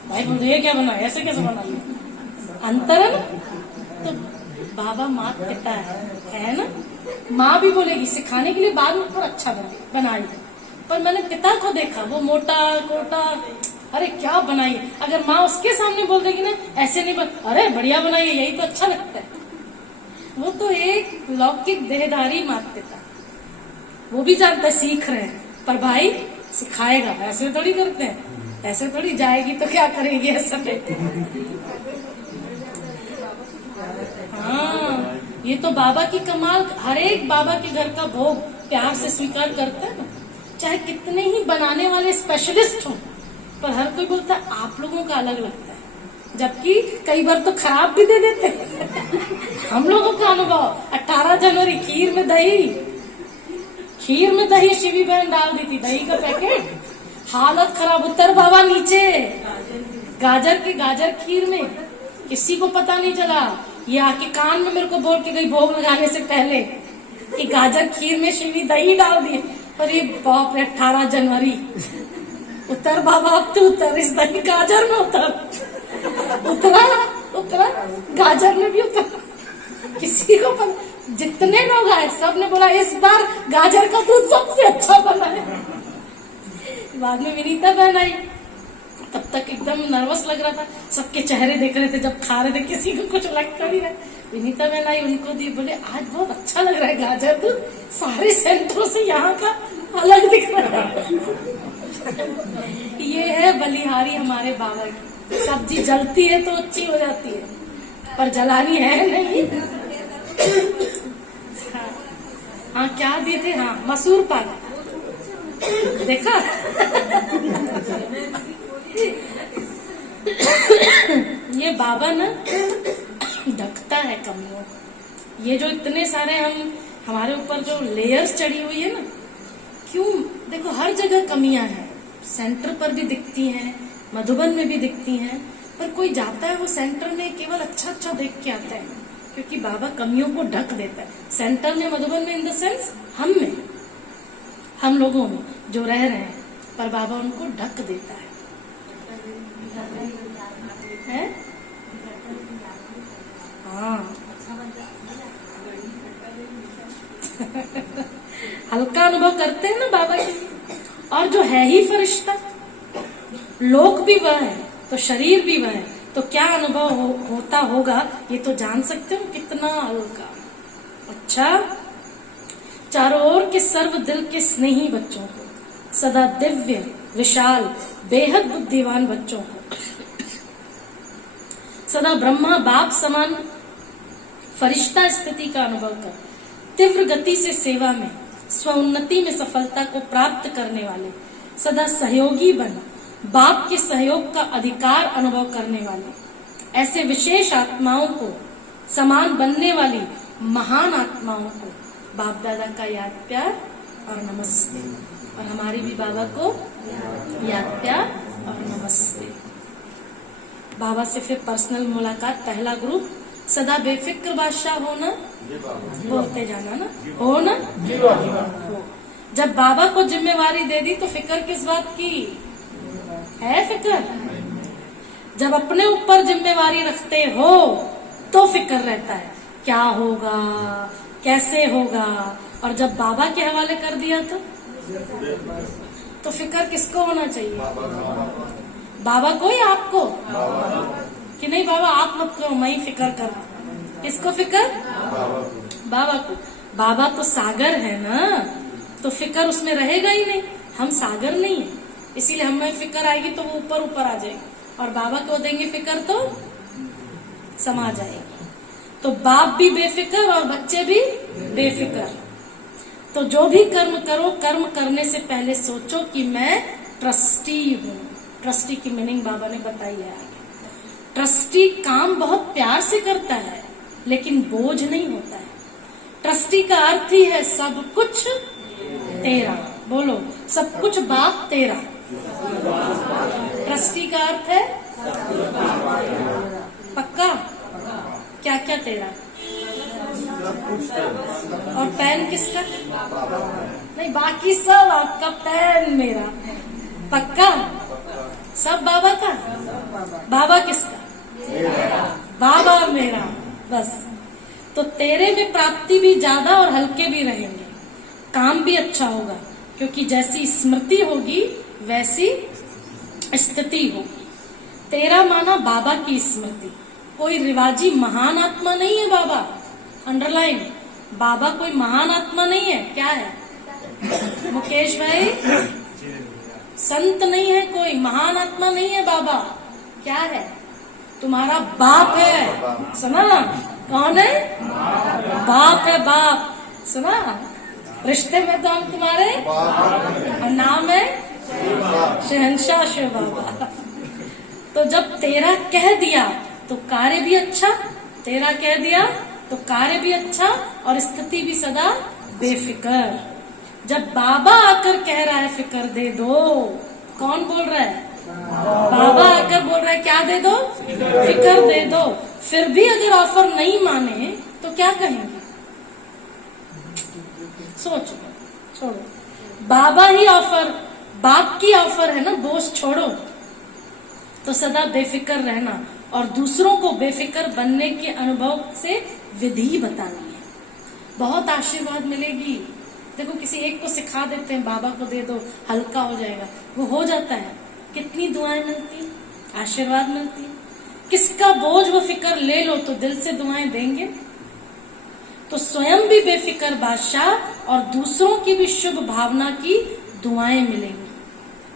भाई बोलते ये क्या बनाया, ऐसे कैसे बना लिया। अंतर है ना। तो बाबा माँ पिता है ना। माँ भी बोलेगी सिखाने के लिए बाद में, पर अच्छा बनाई। पर मैंने पिता को देखा, वो मोटा कोटा, अरे क्या बनाई। अगर माँ उसके सामने बोल देगी ना, ऐसे नहीं अरे बढ़िया बनाई, यही तो अच्छा लगता है। वो तो एक लौकिक देहधारी माता पिता, वो भी जानता है सीख रहे हैं, पर भाई सिखाएगा। ऐसे थोड़ी करते हैं, ऐसे थोड़ी जाएगी तो क्या करेगी ऐसा नहीं। हाँ, ये तो बाबा की कमाल। हर एक बाबा के घर का भोग प्यार से स्वीकार करता है ना, चाहे कितने ही बनाने वाले स्पेशलिस्ट हों, पर हर कोई बोलता है आप लोगों का अलग लगता है, जबकि कई बार तो खराब भी दे देते हैं। हम लोगों का अनुभव 18 जनवरी खीर में दही शिवी बहन डाल दी थी, दही का पैकेट, हालत खराब। उत्तर बाबा नीचे गाजर खीर में, किसी को पता नहीं चला। ये आके कान में मेरे को बोल के गई भोग लगाने से पहले कि गाजर खीर में शिवी दही डाल दी। और ये बाप रे, 18 जनवरी, उत्तर बाबा अब तो उतर, इस दही गाजर में उतरा गाजर में भी उतरा। किसी को पता, जितने लोग आए सब ने बोला इस बार गाजर का दूध सबसे अच्छा बना है। बाद में विनीता बहन आई, तब तक एकदम नर्वस लग रहा था, सबके चेहरे देख रहे थे जब खा रहे थे, किसी को कुछ लगता नहीं रहा। विनीता बहन आई, उनको दी, बोले आज बहुत अच्छा लग रहा है गाजर दूध, सारे सेंटरों से यहाँ का अलग दिख रहा है। ये है बलिहारी हमारे बाबा की। सब्जी जलती है तो अच्छी हो जाती है, पर जलानी है नहीं। हाँ क्या दिए थे, हाँ मसूर पाक देखा। ये बाबा ना ढकता है कमियों। ये जो इतने सारे हमारे ऊपर जो लेयर्स चढ़ी हुई है ना, क्यों देखो हर जगह कमियां हैं। सेंटर पर भी दिखती हैं, मधुबन में भी दिखती हैं, पर कोई जाता है वो सेंटर में केवल अच्छा देख के आता है, क्योंकि बाबा कमियों को ढक देता है। सेंटर में, मधुबन में, इन द सेंस हम लोगों में जो रह रहे हैं, पर बाबा उनको ढक देता है। हाँ हल्का अनुभव करते हैं ना बाबा की। और जो है ही फरिश्ता, लोक भी वह है तो शरीर भी वह है, तो क्या अनुभव होता होगा ये तो जान सकते हो, कितना हल्का। अच्छा, चारों ओर के सर्व दिल के स्नेही बच्चों को, सदा दिव्य विशाल बेहद बुद्धिमान बच्चों को, सदा ब्रह्मा बाप समान फरिश्ता स्थिति का अनुभव कर तीव्र गति से सेवा में स्वउन्नति में सफलता को प्राप्त करने वाले, सदा सहयोगी बन बाप के सहयोग का अधिकार अनुभव करने वाले, ऐसे विशेष आत्माओं को समान बनने वाली महान आत्माओं को बाप दादा का याद प्यार और नमस्ते। और हमारे भी बाबा को याद प्यार और नमस्ते। बाबा से फिर पर्सनल मुलाकात, पहला ग्रुप, सदा बेफिक्र बादशाह होना, बोलते जाना ना, हो ना हो। जब बाबा को जिम्मेवारी दे दी तो फिक्र किस बात की, है फिक्र? जब अपने ऊपर जिम्मेवारी रखते हो तो फिक्र रहता है, क्या होगा, कैसे होगा। और जब बाबा के हवाले कर दिया तो फिक्र किसको होना चाहिए? बाबा को या आपको? कि नहीं बाबा आप मत करो, मैं ही फिक्र कर रहा हूं। किसको फिक्र? बाबा को। बाबा तो सागर है ना, तो फिक्र उसमें रहेगा ही नहीं। हम सागर नहीं है, इसीलिए हमें फिक्र आएगी तो वो ऊपर ऊपर आ जाएगी, और बाबा को देंगे फिक्र तो समा जाएगी। तो बाप भी बेफिक्र और बच्चे भी बेफिक्र। तो जो भी कर्म करो, कर्म करने से पहले सोचो कि मैं ट्रस्टी हूँ। ट्रस्टी की मीनिंग बाबा ने बताई है आगे। ट्रस्टी काम बहुत प्यार से करता है, लेकिन बोझ नहीं होता है। ट्रस्टी का अर्थ ही है सब कुछ तेरा। बोलो, सब कुछ बाप तेरा। ट्रस्टी का अर्थ है पक्का। क्या क्या तेरा? और पेन किसका? नहीं, बाकी सब आपका, पेन मेरा। पक्का सब बाबा का। बाबा किसका? बाबा मेरा। बस। तो तेरे में प्राप्ति भी ज्यादा और हल्के भी रहेंगे, काम भी अच्छा होगा, क्योंकि जैसी स्मृति होगी वैसी स्थिति होगी। तेरा माना बाबा की स्मृति। कोई रिवाजी महान आत्मा नहीं है बाबा। अंडरलाइन, बाबा कोई महान आत्मा नहीं है। क्या है मुकेश भाई? संत नहीं है, कोई महान आत्मा नहीं है बाबा। क्या है? तुम्हारा बाप है। सुना? कौन है? बाप है, बाप। सुना? रिश्ते में तो हम तुम्हारे, और नाम है शहंशाह शिव बाबा। तो जब तेरा कह दिया तो कार्य भी अच्छा, तेरा कह दिया तो कार्य भी अच्छा, और स्थिति भी सदा बेफिक्र। जब बाबा आकर कह रहा है फिक्र दे दो, कौन बोल रहा है? बाबा आकर बोल रहा है क्या दे दो? फिक्र दे दो। फिर भी अगर ऑफर नहीं माने तो क्या कहेंगे? सोचो, छोड़ो। बाबा ही ऑफर, बाप की ऑफर है ना, बोझ छोड़ो। तो सदा बेफिक्र रहना और दूसरों को बेफिक्र बनने के अनुभव से विधि बतानी है। बहुत आशीर्वाद मिलेगी। देखो, किसी एक को सिखा देते हैं, बाबा को दे दो, हल्का हो जाएगा, वो हो जाता है। कितनी दुआएं मिलती, आशीर्वाद मिलती। किसका बोझ वो फिक्र ले लो तो दिल से दुआएं देंगे। तो स्वयं भी बेफिक्र बादशाह और दूसरों की भी शुभ भावना की दुआएं मिलेंगी।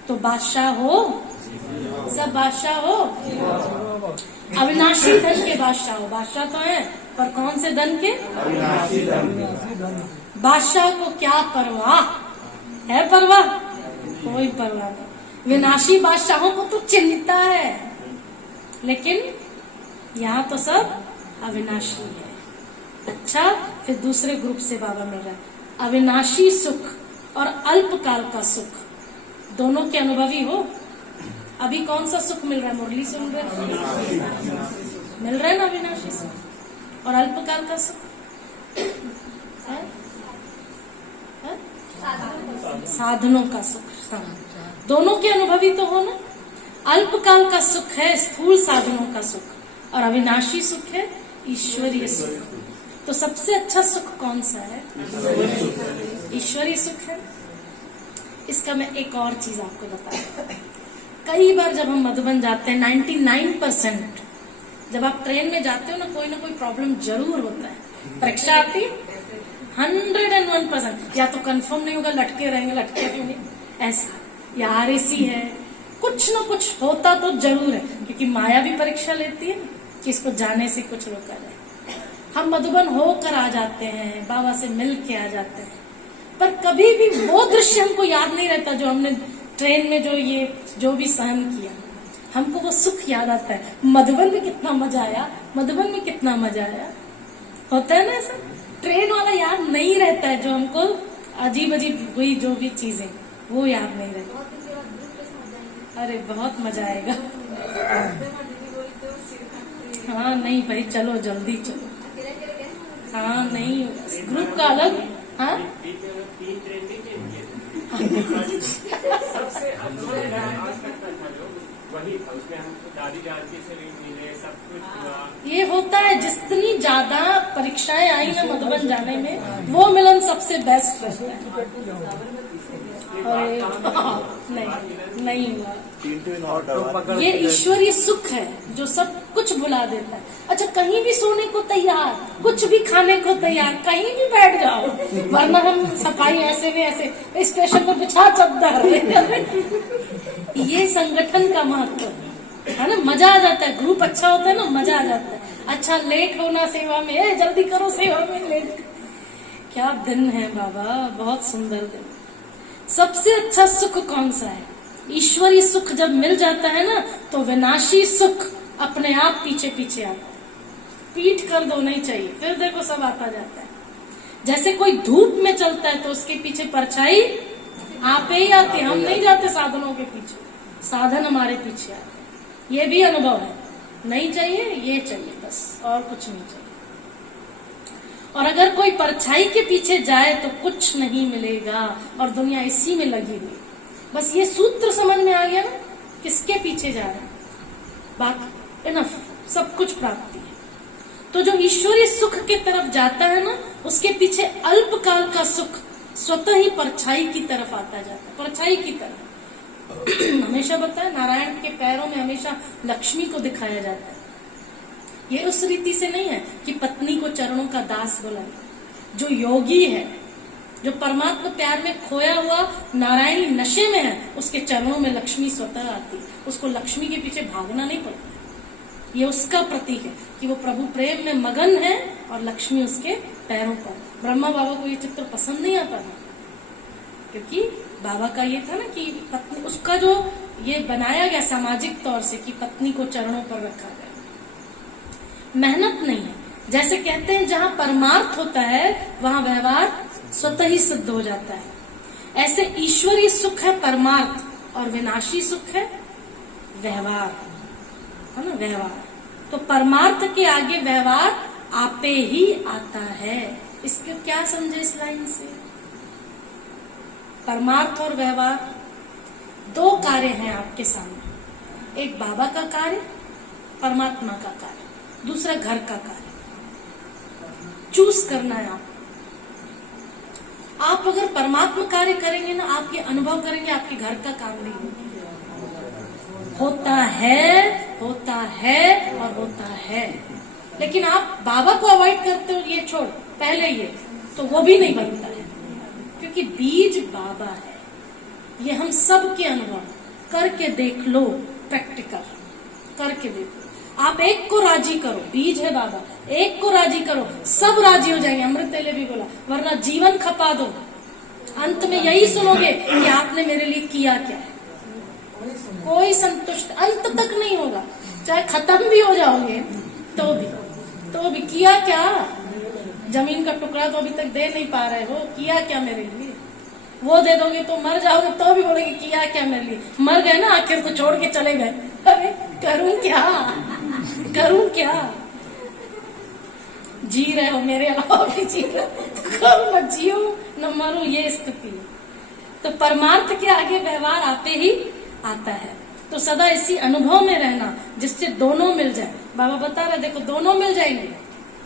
तो बादशाह हो, सब बादशाह हो। अविनाशी धन के बादशाह हो। बादशाह तो है, पर कौन से धन के? अविनाशी धन। बादशाह को क्या परवाह है? परवाह कोई परवाह नहीं। विनाशी बादशाहों को तो चिंता है, लेकिन यहाँ तो सब अविनाशी है। अच्छा, फिर दूसरे ग्रुप से बाबा मिल रहा है। अविनाशी सुख और अल्पकाल का सुख, दोनों के अनुभवी हो। अभी कौन सा सुख मिल रहा है? मुरली सुन रहे मिल रहा है ना अविनाशी सुख और अल्पकाल का सुख है? साधनों का सुख। दोनों के अनुभवी तो हो ना। अल्पकाल का सुख है स्थूल साधनों का सुख, और अविनाशी सुख है ईश्वरीय सुख। तो सबसे अच्छा सुख कौन सा है? ईश्वरीय सुख है। इसका मैं एक और चीज आपको बताऊं। कई बार जब हम मधुबन जाते हैं, 99% जब आप ट्रेन में जाते हो ना कोई प्रॉब्लम जरूर होता है। परीक्षा आती 101%, या तो कंफर्म नहीं होगा, लटके रहेंगे ऐसा, या RAC है, कुछ ना कुछ होता तो जरूर है। क्योंकि माया भी परीक्षा लेती है ना कि इसको जाने से कुछ रोका जाए। हम मधुबन होकर आ जाते हैं, बाबा से मिल के आ जाते हैं, पर कभी भी वो दृश्य हमको याद नहीं रहता जो हमने ट्रेन में जो भी सहन किया। हमको वो सुख याद आता है। मधुबन में कितना मजा आया, मधुबन में कितना मजा आया, होता है ना ऐसा। ट्रेन वाला याद नहीं रहता है, जो हमको अजीब अजीब हुई जो भी चीजें, वो याद नहीं रहता। अरे बहुत मजा आएगा। हाँ नहीं भाई, चलो जल्दी चलो। हाँ नहीं, ग्रुप का अलग। हाँ वही था, उसमें हम दादी जानकी से भी मिले, सब कुछ हुआ। ये होता है, जितनी ज्यादा परीक्षाएं आई ना मधुबन जाने में, वो मिलन सबसे बेस्ट रहता है। और नहीं हुआ। ये ईश्वरीय सुख है जो सब कुछ भुला देता है। अच्छा, कहीं भी सोने को तैयार, कुछ भी खाने को तैयार, कहीं भी बैठ जाओ, वरना हम सफाई ऐसे में ऐसे स्टेशन पर बिछा चद्दर। ये संगठन का महत्व है ना, मजा आ जाता है। ग्रुप अच्छा होता है ना, मजा आ जाता है। अच्छा, लेट होना सेवा में, जल्दी करो सेवा में, लेट। क्या दिन है बाबा, बहुत सुंदर दिन। सबसे अच्छा सुख कौन सा है? ईश्वरीय सुख जब मिल जाता है ना, तो विनाशी सुख अपने आप पीछे पीछे आता है। पीठ कर दो, नहीं चाहिए, फिर देखो सब आता जाता है। जैसे कोई धूप में चलता है तो उसके पीछे परछाई आपे ही आती है, हम नहीं जाते साधनों के पीछे, साधन हमारे पीछे आते। ये भी अनुभव है। नहीं चाहिए, ये चाहिए, बस और कुछ नहीं चाहिए। और अगर कोई परछाई के पीछे जाए तो कुछ नहीं मिलेगा, और दुनिया इसी में लगी हुई। बस ये सूत्र समझ में आ गया ना, किसके पीछे जा रहा है, बात इनफ, सब कुछ प्राप्ति है। तो जो ईश्वरीय सुख के तरफ जाता है ना, उसके पीछे अल्पकाल का सुख स्वतः ही परछाई की तरफ आता जाता है, परछाई की तरफ। हमेशा बताया, नारायण के पैरों में हमेशा लक्ष्मी को दिखाया जाता है। ये उस रीति से नहीं है कि पत्नी को चरणों का दास बुलाए। जो योगी है, जो परमात्मा प्यार में खोया हुआ नारायणी नशे में है, उसके चरणों में लक्ष्मी स्वतः आती है। उसको लक्ष्मी के पीछे भागना नहीं पड़ता। ये उसका प्रतीक है कि वो प्रभु प्रेम में मगन है और लक्ष्मी उसके पैरों पर। ब्रह्मा बाबा को ये चित्र पसंद नहीं आता था, क्योंकि बाबा का ये था ना कि पत्नी, उसका जो ये बनाया गया सामाजिक तौर से कि पत्नी को चरणों पर रखा गया। मेहनत नहीं है। जैसे कहते हैं जहाँ परमार्थ होता है वहाँ व्यवहार स्वतः ही सिद्ध हो जाता है। ऐसे ईश्वरीय सुख है परमार्थ, और विनाशी सुख है व्यवहार, है ना, व्यवहार। तो परमार्थ के आगे व्यवहार आपे ही आता है। इसके क्या समझे इस लाइन से? परमार्थ और व्यवहार दो कार्य हैं आपके सामने। एक बाबा का कार्य, परमात्मा का कार्य, दूसरा घर का कार्य। चूज करना है आप अगर परमात्मा कार्य करेंगे ना, आप ये अनुभव करेंगे आपके घर का काम नहीं होता है, होता है और होता है। लेकिन आप बाबा को अवॉइड करते हो, ये छोड़, पहले ये, तो वो भी नहीं बनता है, क्योंकि बीज बाबा है। ये हम सब के अनुभव करके देख लो, प्रैक्टिकल करके देखो। आप एक को राजी करो, बीज है बाबा, एक को राजी करो, सब राजी हो जाएंगे। अमृत तेले भी बोला, वरना जीवन खपा दो, अंत में यही सुनोगे कि आपने मेरे लिए किया क्या है। कोई संतुष्ट अंत तक नहीं होगा, चाहे खत्म भी हो जाओगे तो भी किया क्या? जमीन का टुकड़ा तो अभी तक दे नहीं पा रहे हो, किया क्या मेरे लिए? वो दे दोगे तो मर जाओगे तो भी बोलेगे किया क्या मेरे लिए? मर गए ना, आखिर तो छोड़ के चले गए। अरे करूं क्या, करूं क्या? जी रहे हो, मेरे अलावा भी जी रहे हो, न जियो न मरूं, ये स्थिति। तो परमार्थ के आगे व्यवहार आते ही आता है। तो सदा इसी अनुभव में रहना जिससे दोनों मिल जाए। बाबा बता रहे, देखो दोनों मिल जाएंगे,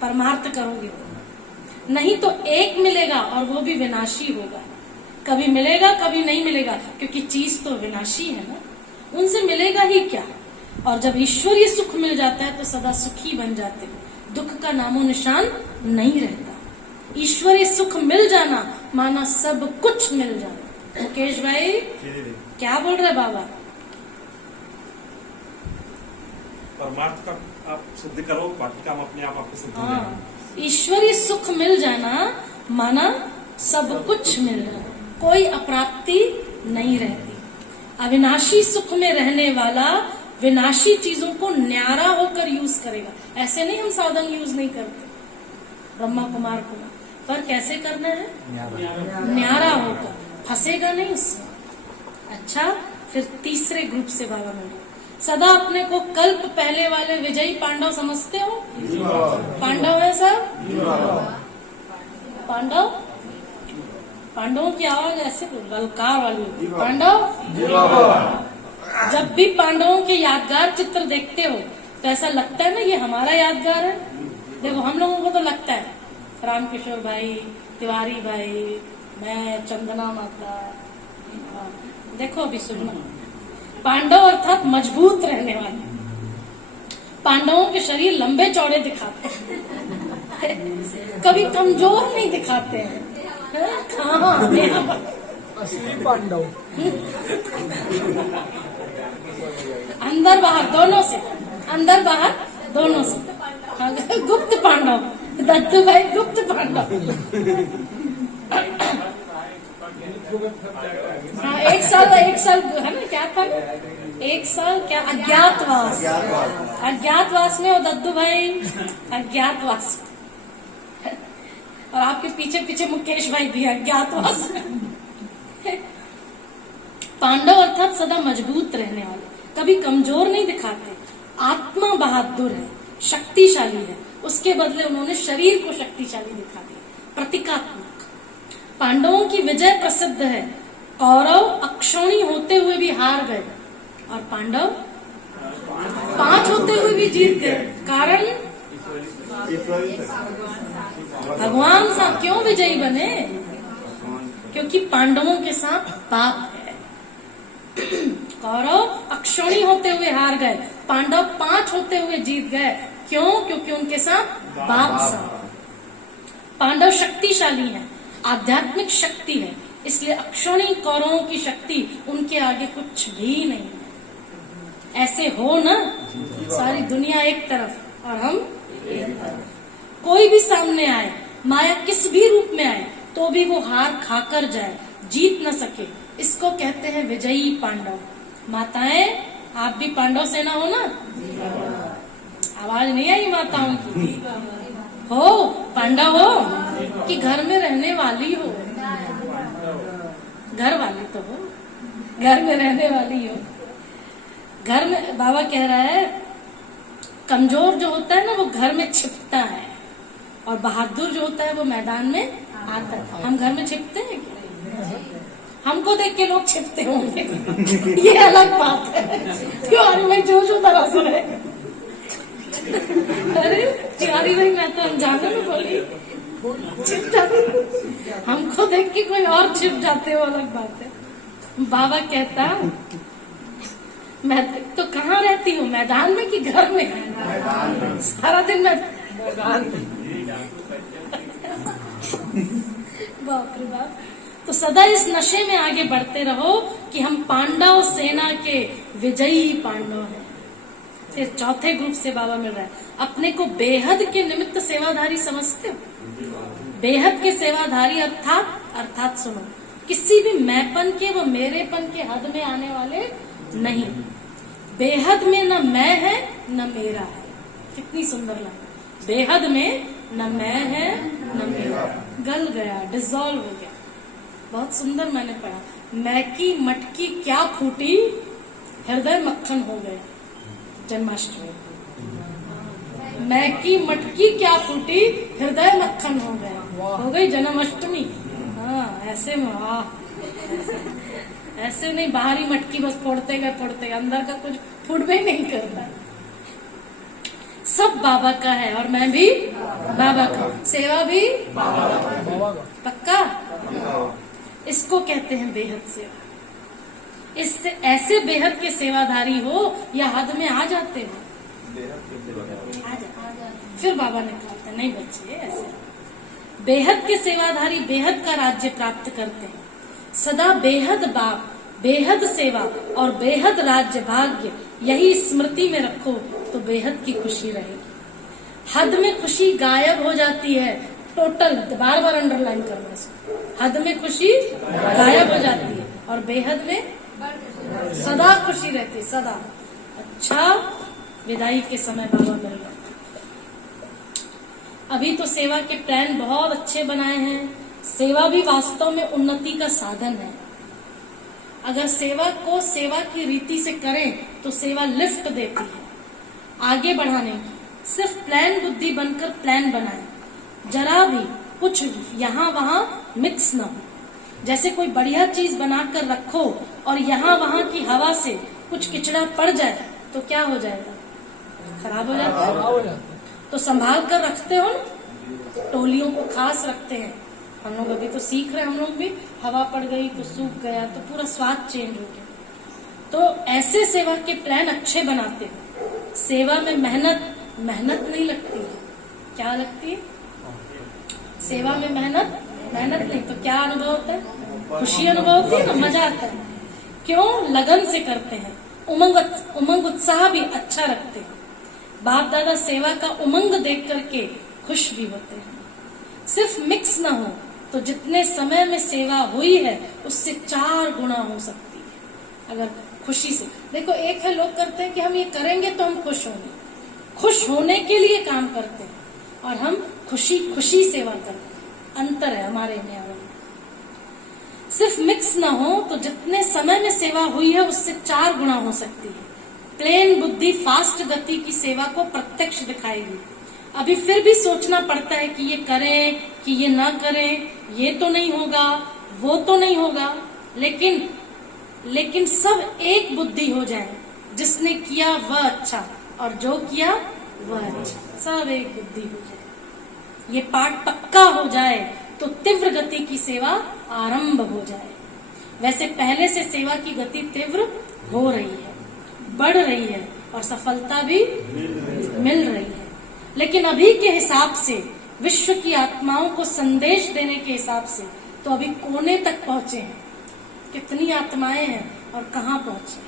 परमार्थ करोगे तो। नहीं तो एक मिलेगा और वो भी विनाशी होगा। कभी मिलेगा कभी नहीं मिलेगा, क्योंकि चीज तो विनाशी है ना, उनसे मिलेगा ही क्या। और जब ईश्वरीय सुख मिल जाता है तो सदा सुखी बन जाते हैं, दुख का नामो निशान नहीं रहता। ईश्वरीय सुख मिल जाना माना सब कुछ मिल जाना। मुकेश भाई क्या बोल रहे बाबा? परमार्थ का आप सिद्ध करो, बाकी काम अपने आप आपको सिद्ध हो जाएगा। ईश्वरीय सुख मिल जाना माना सब कुछ मिल जाना, कोई अप्राप्ति नहीं रहती। अविनाशी सुख में रहने वाला विनाशी चीजों को न्यारा होकर यूज करेगा। ऐसे नहीं हम साधन यूज नहीं करते, ब्रह्मा कुमार को, पर कैसे करना है? न्यारा होकर, फंसेगा नहीं उसमें। अच्छा, फिर तीसरे ग्रुप से बाबा मिले। सदा अपने को कल्प पहले वाले विजयी पांडव समझते हो? पांडव है सब? पांडवों की आवाज ऐसे ललकार वाली, पांडव जब भी पांडवों के यादगार चित्र देखते हो तो ऐसा लगता है ना ये हमारा यादगार है। देखो हम लोगों को तो लगता है रामकिशोर भाई, तिवारी भाई, मैं, चंदना माता। देखो अभी सुनना, पांडव अर्थात मजबूत रहने वाले। पांडवों के शरीर लंबे चौड़े दिखाते हैं, कभी कमजोर नहीं दिखाते हैं। हाँ, असली पांडव। अंदर बाहर दोनों से, अंदर बाहर दोनों से। गुप्त पांडव, दत्तू भाई गुप्त पांडव। हाँ, एक साल है ना, क्या था, एक साल क्या अज्ञातवास। अज्ञातवास में, और दद्दू भाई अज्ञातवास, और आपके पीछे पीछे मुकेश भाई भी अज्ञातवास। पांडव अर्थात सदा मजबूत रहने वाले, कभी कमजोर नहीं दिखाते। आत्मा बहादुर है, शक्तिशाली है, उसके बदले उन्होंने शरीर को शक्तिशाली दिखा दिया, प्रतीकात्मक। पांडवों की विजय प्रसिद्ध है। कौरव अक्षौणी होते हुए भी हार गए और पांडव 5 होते हुए भी जीत गए। कारण भगवान साहब क्यों विजयी बने? क्योंकि पांडवों के साथ पाप है। कौरव अक्षौणी होते हुए हार गए, पांडव 5 होते हुए जीत गए। क्यों? क्योंकि उनके साथ पाप साहब। पांडव शक्तिशाली हैं, आध्यात्मिक शक्ति है, इसलिए अक्षौणी कौरवों की शक्ति उनके आगे कुछ भी नहीं है। ऐसे हो ना, सारी दुनिया एक तरफ और हम एक तरफ। कोई भी सामने आए, माया किस भी रूप में आए, तो भी वो हार खाकर जाए, जीत न सके, इसको कहते हैं विजयी पांडव। माताएं, आप भी पांडव सेना हो ना? आवाज नहीं आई माताओं की? हो, पांडव हो कि घर में रहने वाली हो? घर वाली तो हो, घर में रहने वाली हो। घर में बाबा कह रहा है, कमजोर जो होता है ना वो घर में छिपता है, और बहादुर जो होता है वो मैदान में आता है। हम घर में छिपते हैं क्या? हमको देख के लोग छिपते होंगे, ये अलग बात है। तिवारी भाई जो तरह से है। अरे तिवारी भाई, मैं तो अनजाने में बोली, छिप जाते, हमको देख के कोई और छिप जाते हो, अलग बात है। बाबा कहता, मैं तो कहाँ रहती हूँ, मैदान में कि घर में? सारा दिन मैदान में। बाप रे बाप। तो सदा इस नशे में आगे बढ़ते रहो कि हम पांडव सेना के विजयी पांडव हैं। फिर चौथे ग्रुप से बाबा मिल रहा है, अपने को बेहद के निमित्त सेवाधारी समझते हो? बेहद के सेवाधारी अर्थात सुनो, किसी भी मैंपन के व मेरेपन के हद में आने वाले नहीं। बेहद में न मैं है न मेरा है। कितनी सुंदर लगा, बेहद में न मैं है न मेरा, गल गया, डिसॉल्व हो गया। बहुत सुंदर मैंने पढ़ा, मैं की मटकी क्या फूटी, हृदय मक्खन हो गया। जन्माष्टमी, मैं की मटकी क्या फूटी, हृदय मक्खन हो गया, हो गई जन्माष्टमी। हाँ, ऐसे में, ऐसे नहीं बाहरी मटकी बस फोड़ते गए, अंदर का कुछ फूट भी नहीं करता। सब बाबा का है और मैं भी बाबा का, सेवा भी पक्का। इसको कहते हैं बेहद सेवा। इससे ऐसे बेहद के सेवाधारी हो या हद में आ जाते हो? आ जाते। फिर बाबा ने कहा नहीं बच्चे, ऐसे बेहद के सेवाधारी बेहद का राज्य प्राप्त करते हैं। सदा बेहद बाप, बेहद सेवा और बेहद राज्य भाग्य, यही स्मृति में रखो तो बेहद की खुशी रहेगी। हद में खुशी गायब हो जाती है, टोटल, बार बार अंडरलाइन करना इसको। हद में खुशी गायब हो जाती है और बेहद में सदा खुशी रहती है, सदा। अच्छा, विदाई के समय बाबा मिल रहे। अभी तो सेवा के प्लान बहुत अच्छे बनाए हैं। सेवा भी वास्तव में उन्नति का साधन है। अगर सेवा को सेवा की रीति से करें तो सेवा लिफ्ट देती है आगे बढ़ाने की। सिर्फ प्लान बुद्धि बनकर प्लान बनाएं, जरा भी कुछ यहाँ वहाँ मिक्स न हो। जैसे कोई बढ़िया चीज बनाकर रखो और यहाँ वहाँ की हवा से कुछ किचड़ा पड़ जाए तो क्या हो जाएगा, खराब हो जाता है। खराब हो जाता है। तो संभाल कर रखते हो ना, टोलियों को खास रखते हैं। हम लोग अभी तो सीख रहे हैं, हम लोग भी हवा पड़ गई तो सूख गया तो पूरा स्वाद चेंज हो गया। तो ऐसे सेवा के प्लान अच्छे बनाते हो। सेवा में मेहनत नहीं लगती है, क्या लगती है? सेवा में मेहनत नहीं, तो क्या अनुभव होता है? खुशी अनुभव होती है ना, मजा आता है। क्यों? लगन से करते हैं, उमंग उत्साह भी अच्छा रखते हैं। बाप दादा सेवा का उमंग देख करके खुश भी होते हैं। सिर्फ मिक्स ना हो तो जितने समय में सेवा हुई है उससे 4 गुना हो सकती है अगर खुशी से। देखो, एक है लोग करते हैं कि हम ये करेंगे तो हम खुश होंगे, खुश होने के लिए काम करते हैं, और हम खुशी सेवा करते हैं। अंतर है हमारे में। सिर्फ मिक्स ना हो तो जितने समय में सेवा हुई है उससे 4 गुना हो सकती है। प्लेन बुद्धि फास्ट गति की सेवा को प्रत्यक्ष दिखाएगी। अभी फिर भी सोचना पड़ता है कि ये करें कि ये ना करें, ये तो नहीं होगा, वो तो नहीं होगा, लेकिन सब एक बुद्धि हो जाए, जिसने किया वह अच्छा और जो किया वह अच्छा, सब एक बुद्धि हो जाए। ये पाठ पक्का हो जाए तो तीव्र गति की सेवा आरंभ हो जाए। वैसे पहले से सेवा की गति तीव्र हो रही है, बढ़ रही है और सफलता भी मिल रही है। लेकिन अभी के हिसाब से, विश्व की आत्माओं को संदेश देने के हिसाब से, तो अभी कोने तक पहुंचे हैं। कितनी आत्माएं हैं और कहाँ पहुंचे?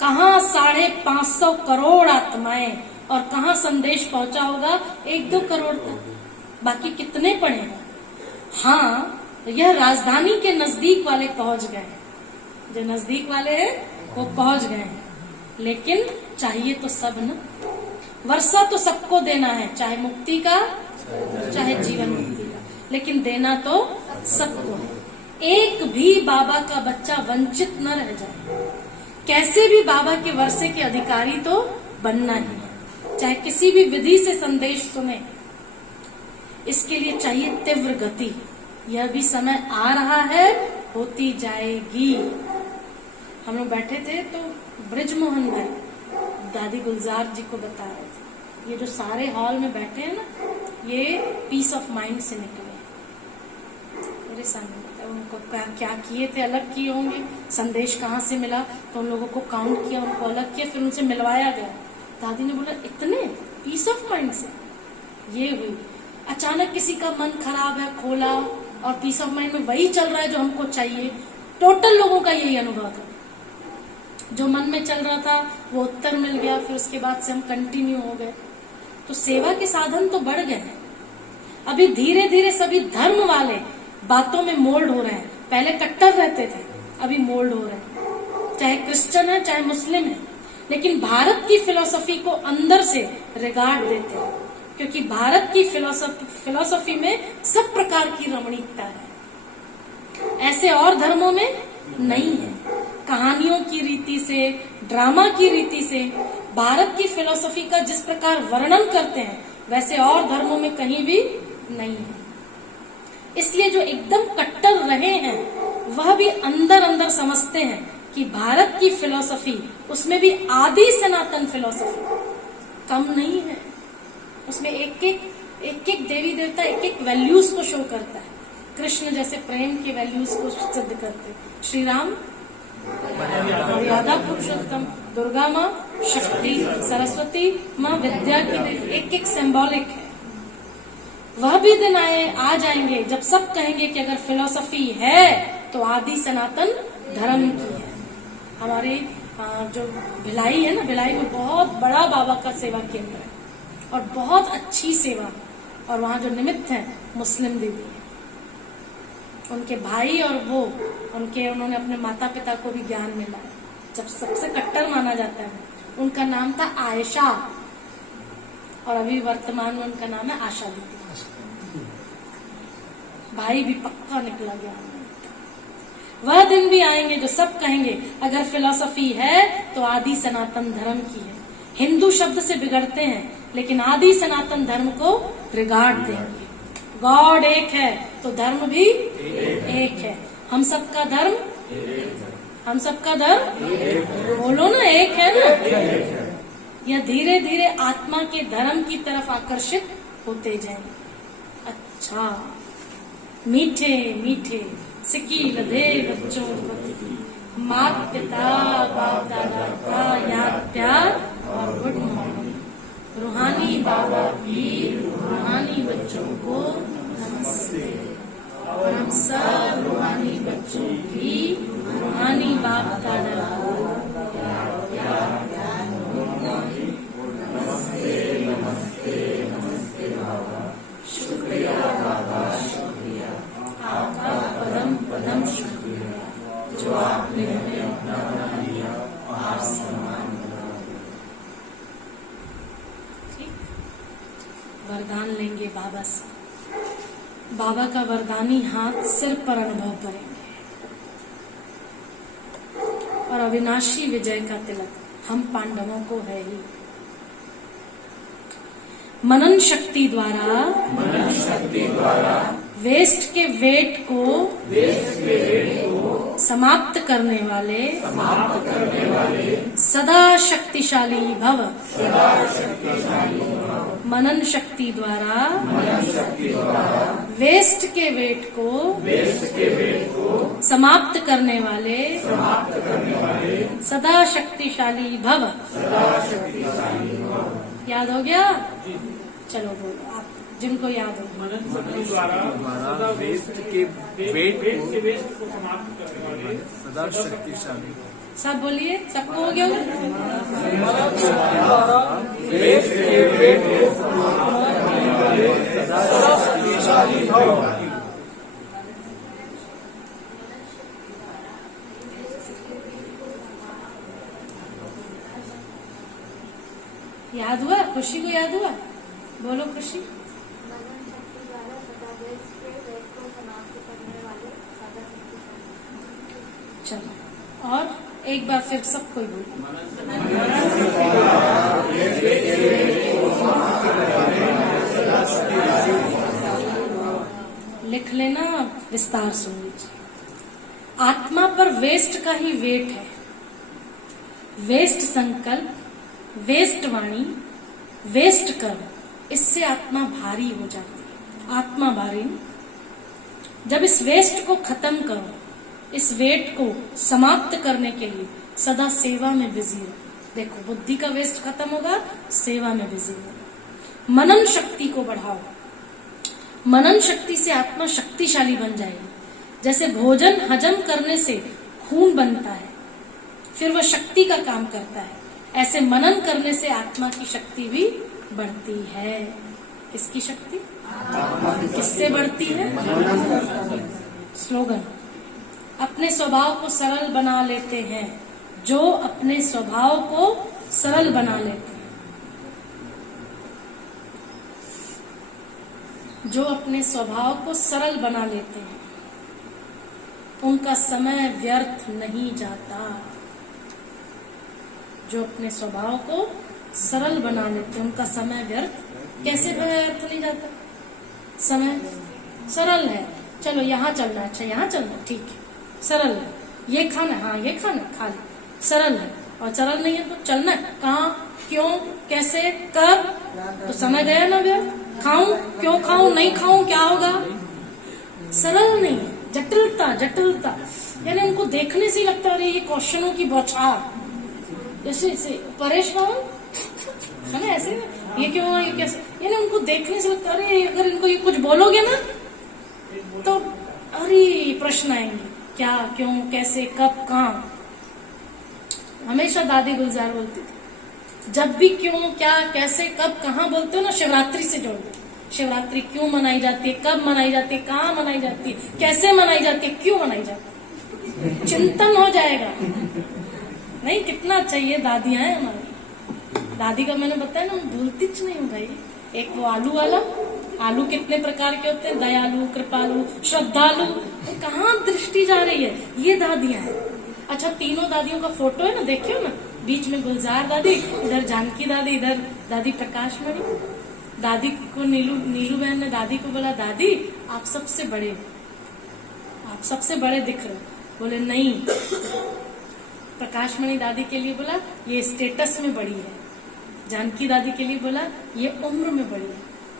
कहाँ 550 करोड़ आत्माएं, और कहाँ संदेश पहुंचा होगा 1-2 करोड़ तक, बाकी कितने पड़े हैं? हाँ, यह राजधानी के नजदीक वाले पहुंच गए हैं, जो नजदीक वाले हैं वो पहुंच गए हैं। लेकिन चाहिए तो सब न, वर्षा तो सबको देना है, चाहे मुक्ति का चाहे जीवन मुक्ति का, लेकिन देना तो सबको है। एक भी बाबा का बच्चा वंचित न रह जाए। कैसे भी बाबा के वर्षे के अधिकारी तो बनना ही है, चाहे किसी भी विधि से संदेश सुने। इसके लिए चाहिए तीव्र गति। यह भी समय आ रहा है, होती जाएगी। हम लोग बैठे थे तो ब्रिजमोहन भाई दादी गुलजार जी को बता रहे थे, ये जो सारे हॉल में बैठे हैं ना, ये पीस ऑफ माइंड से निकले। मेरे सामने बताया उनको क्या किए थे, अलग किए होंगे, संदेश कहाँ से मिला, तो उन लोगों को काउंट किया, उनको अलग किया, फिर उनसे मिलवाया गया। दादी ने बोला इतने पीस ऑफ माइंड से ये हुई। अचानक किसी का मन खराब है, खोला, और पीस ऑफ माइंड में वही चल रहा है जो हमको चाहिए। टोटल लोगों का यही अनुभव था। जो मन में चल रहा था वो उत्तर मिल गया, फिर उसके बाद से हम कंटिन्यू हो गए। तो सेवा के साधन तो बढ़ गए हैं। अभी धीरे धीरे सभी धर्म वाले बातों में मोल्ड हो रहे हैं। पहले कट्टर रहते थे, अभी मोल्ड हो रहे हैं, चाहे क्रिश्चियन है चाहे मुस्लिम है, लेकिन भारत की फिलॉसफी को अंदर से रिगार्ड देते हैं, क्योंकि भारत की फिलॉसफी में सब प्रकार की रमणीकता है, ऐसे और धर्मों में नहीं है। कहानियों की रीति से, ड्रामा की रीति से भारत की फिलॉसफी का जिस प्रकार वर्णन करते हैं, वैसे और धर्मों में कहीं भी नहीं है। इसलिए जो एकदम कट्टर रहे हैं वह भी अंदर अंदर समझते हैं कि भारत की फिलॉसफी, उसमें भी आदि सनातन फिलॉसफी कम नहीं है। उसमें एक एक देवी देवता एक एक वैल्यूज को शो करता है। कृष्ण जैसे प्रेम के वैल्यूज को सिद्ध करते, श्री राम मर्यादा पुरुषोत्तम, दुर्गा माँ शक्ति, सरस्वती माँ विद्या की देवी, एक एक सिंबॉलिक है। वह भी दिन आ जाएंगे जब सब कहेंगे कि अगर फिलॉसफी है तो आदि सनातन धर्म की है। हमारी जो भिलाई है ना, भिलाई में बहुत बड़ा बाबा का सेवा केंद्र है और बहुत अच्छी सेवा, और वहाँ जो निमित्त है मुस्लिम दीदी है, उनके भाई और वो उन्होंने अपने माता पिता को भी ज्ञान मिला है। जब सबसे कट्टर माना जाता है, उनका नाम था आयशा और अभी वर्तमान में उनका नाम है आशा दीदी। भाई भी पक्का निकला गया। वह दिन भी आएंगे जो सब कहेंगे अगर फिलॉसफी है तो आदि सनातन धर्म की है। हिंदू शब्द से बिगड़ते हैं लेकिन आदि सनातन धर्म को रिगार्ड देंगे। गॉड एक है तो धर्म भी एक है। हम सबका धर्म, हम सबका धर्म बोलो ना, एक है ना। यह धीरे धीरे आत्मा के धर्म की तरफ आकर्षित होते जाए। अच्छा, मीठे मीठे सिकी लधे बच्चों को मात पिता बाप दादा का याद प्यार और गुड मॉर्निंग। रूहानी बाबा की रूहानी बच्चों को नमस्ते। और हम सब रूहानी बच्चों की रूहानी बाप दादा को याद प्यार गुड मॉर्निंग। नमस्ते नमस्ते नमस्ते बाबा, शुक्रिया बाबा शुक्रिया, आपका परम परम शुक्रिया जो आपने हमें अपना बना लिया और सम्मान बना दिया। ठीक, वरदान लेंगे बाबा से। बाबा का वरदानी हाथ सिर पर अनुभव करेंगे और अविनाशी विजय का तिलक हम पांडवों को है ही। मनन शक्ति द्वारा वेस्ट के वेट को समाप्त करने वाले सदा शक्तिशाली भव। मनन शक्ति द्वारा वेस्ट के वेट को समाप्त करने वाले सदा शक्तिशाली भव। याद हो गया? चलो बोलो आप, जिनको याद हो। मनन शक्ति द्वारा वेस्ट के वेट वेस्ट को समाप्त करने वाले सदा शक्तिशाली। सब बोलिए, सबको हो गया होगा? वेस्ट के वेट को समाप्त करने वाले सदा शक्तिशाली भव। याद हुआ? खुशी को याद हुआ? बोलो खुशी। मनन शक्ति द्वारा सदा वेस्ट के वेट को समाप्त करने वाले सदा शक्तिशाली। चलो, और एक बार फिर सब कोई बोलो। लिख लेना, विस्तार सुन लीजिए। आत्मा पर वेस्ट का ही वेट है। वेस्ट संकल्प, वेस्ट वाणी, वेस्ट कर्म, इससे आत्मा भारी हो जाती है। आत्मा भारी। जब इस वेस्ट को खत्म करो, इस वेट को समाप्त करने के लिए सदा सेवा में बिजी हो। देखो, बुद्धि का वेस्ट खत्म होगा, सेवा में बिजी हो। मनन शक्ति को बढ़ाओ। मनन शक्ति से आत्मा शक्तिशाली बन जाएगी। जैसे भोजन हजम करने से खून बनता है, फिर वह शक्ति का काम करता है, ऐसे मनन करने से आत्मा की शक्ति भी बढ़ती है। किसकी शक्ति? किससे बढ़ती है? स्लोगन, अपने स्वभाव को सरल बना लेते हैं जो अपने स्वभाव को सरल बना लेते हैं। जो अपने स्वभाव को सरल बना लेते हैं उनका समय व्यर्थ नहीं जाता। जो अपने स्वभाव को सरल बना लेते हैं उनका समय व्यर्थ कैसे व्यर्थ नहीं जाता? समय सरल है, चलो यहाँ चलना है, अच्छा यहाँ चलना, ठीक है, सरल है। ये खाना, हाँ ये खाना, खा ले, सरल है। और सरल नहीं है तो चलना है, कहाँ, क्यों, कैसे, कब, तो समय गया ना व्यर्थ। खाऊं, क्यों खाऊं, नहीं खाऊं, क्या होगा? सरल नहीं है, जटिलता जटिलता। यानी उनको देखने से ही लगता है अरे ये क्वेश्चनों की बौछार। जैसे परेश रावल है ना, ऐसे ये क्यों, ये कैसे, यानी उनको देखने से लगता है अरे अगर इनको ये कुछ बोलोगे ना तो अरे प्रश्न आएंगे, क्या, क्यों, कैसे, कब, कहाँ। हमेशा दादी गुलजार बोलती थी, जब भी क्यों, क्या, कैसे, कब, कहाँ बोलते हो ना, शिवरात्रि से जोड़ दो। शिवरात्रि क्यों मनाई जाती है, कब मनाई जाती है, कहाँ मनाई जाती है, कैसे मनाई जाती है, क्यों मनाई जाती है, चिंतन हो जाएगा। नहीं, कितना अच्छा, ये दादियां हैं हमारी। दादी का मैंने बताया ना, भूलती नहीं हूँ भाई। एक वो आलू वाला, आलू कितने प्रकार के होते हैं, दयालु, कृपालु, श्रद्धालु, तो कहाँ दृष्टि जा रही है, ये दादियां हैं। अच्छा, तीनों दादियों का फोटो है ना, देखियो ना, बीच में गुलजार दादी, इधर जानकी दादी, इधर दादी प्रकाश मणि। दादी को नीलू बहन ने दादी को बोला, दादी आप सबसे बड़े हो, आप सबसे बड़े दिख रहे हो। बोले नहीं। प्रकाशमणि दादी के लिए बोला ये स्टेटस में बड़ी है। जानकी दादी के लिए बोला ये उम्र में बड़ी है,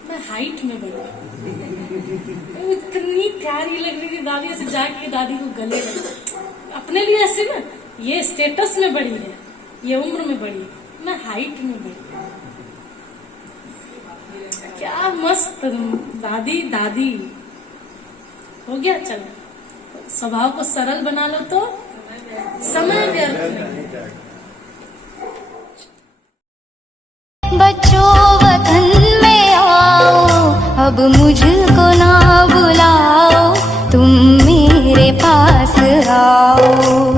मैं हाइट में बड़ी हूँ। इतनी प्यारी लग रही थी दादी, ऐसे जाके दादी को गले लगी। अपने लिए ऐसे ना, ये स्टेटस में बड़ी है, ये उम्र में बड़ी है, मैं हाइट में बड़ी हूँ। क्या मस्त दादी दादी हो गया। चलो स्वभाव को सरल बना लो तो समय व्यर्थ नहीं। बच्चों वतन में आओ, अब मुझको ना बुलाओ, तुम मेरे पास आओ।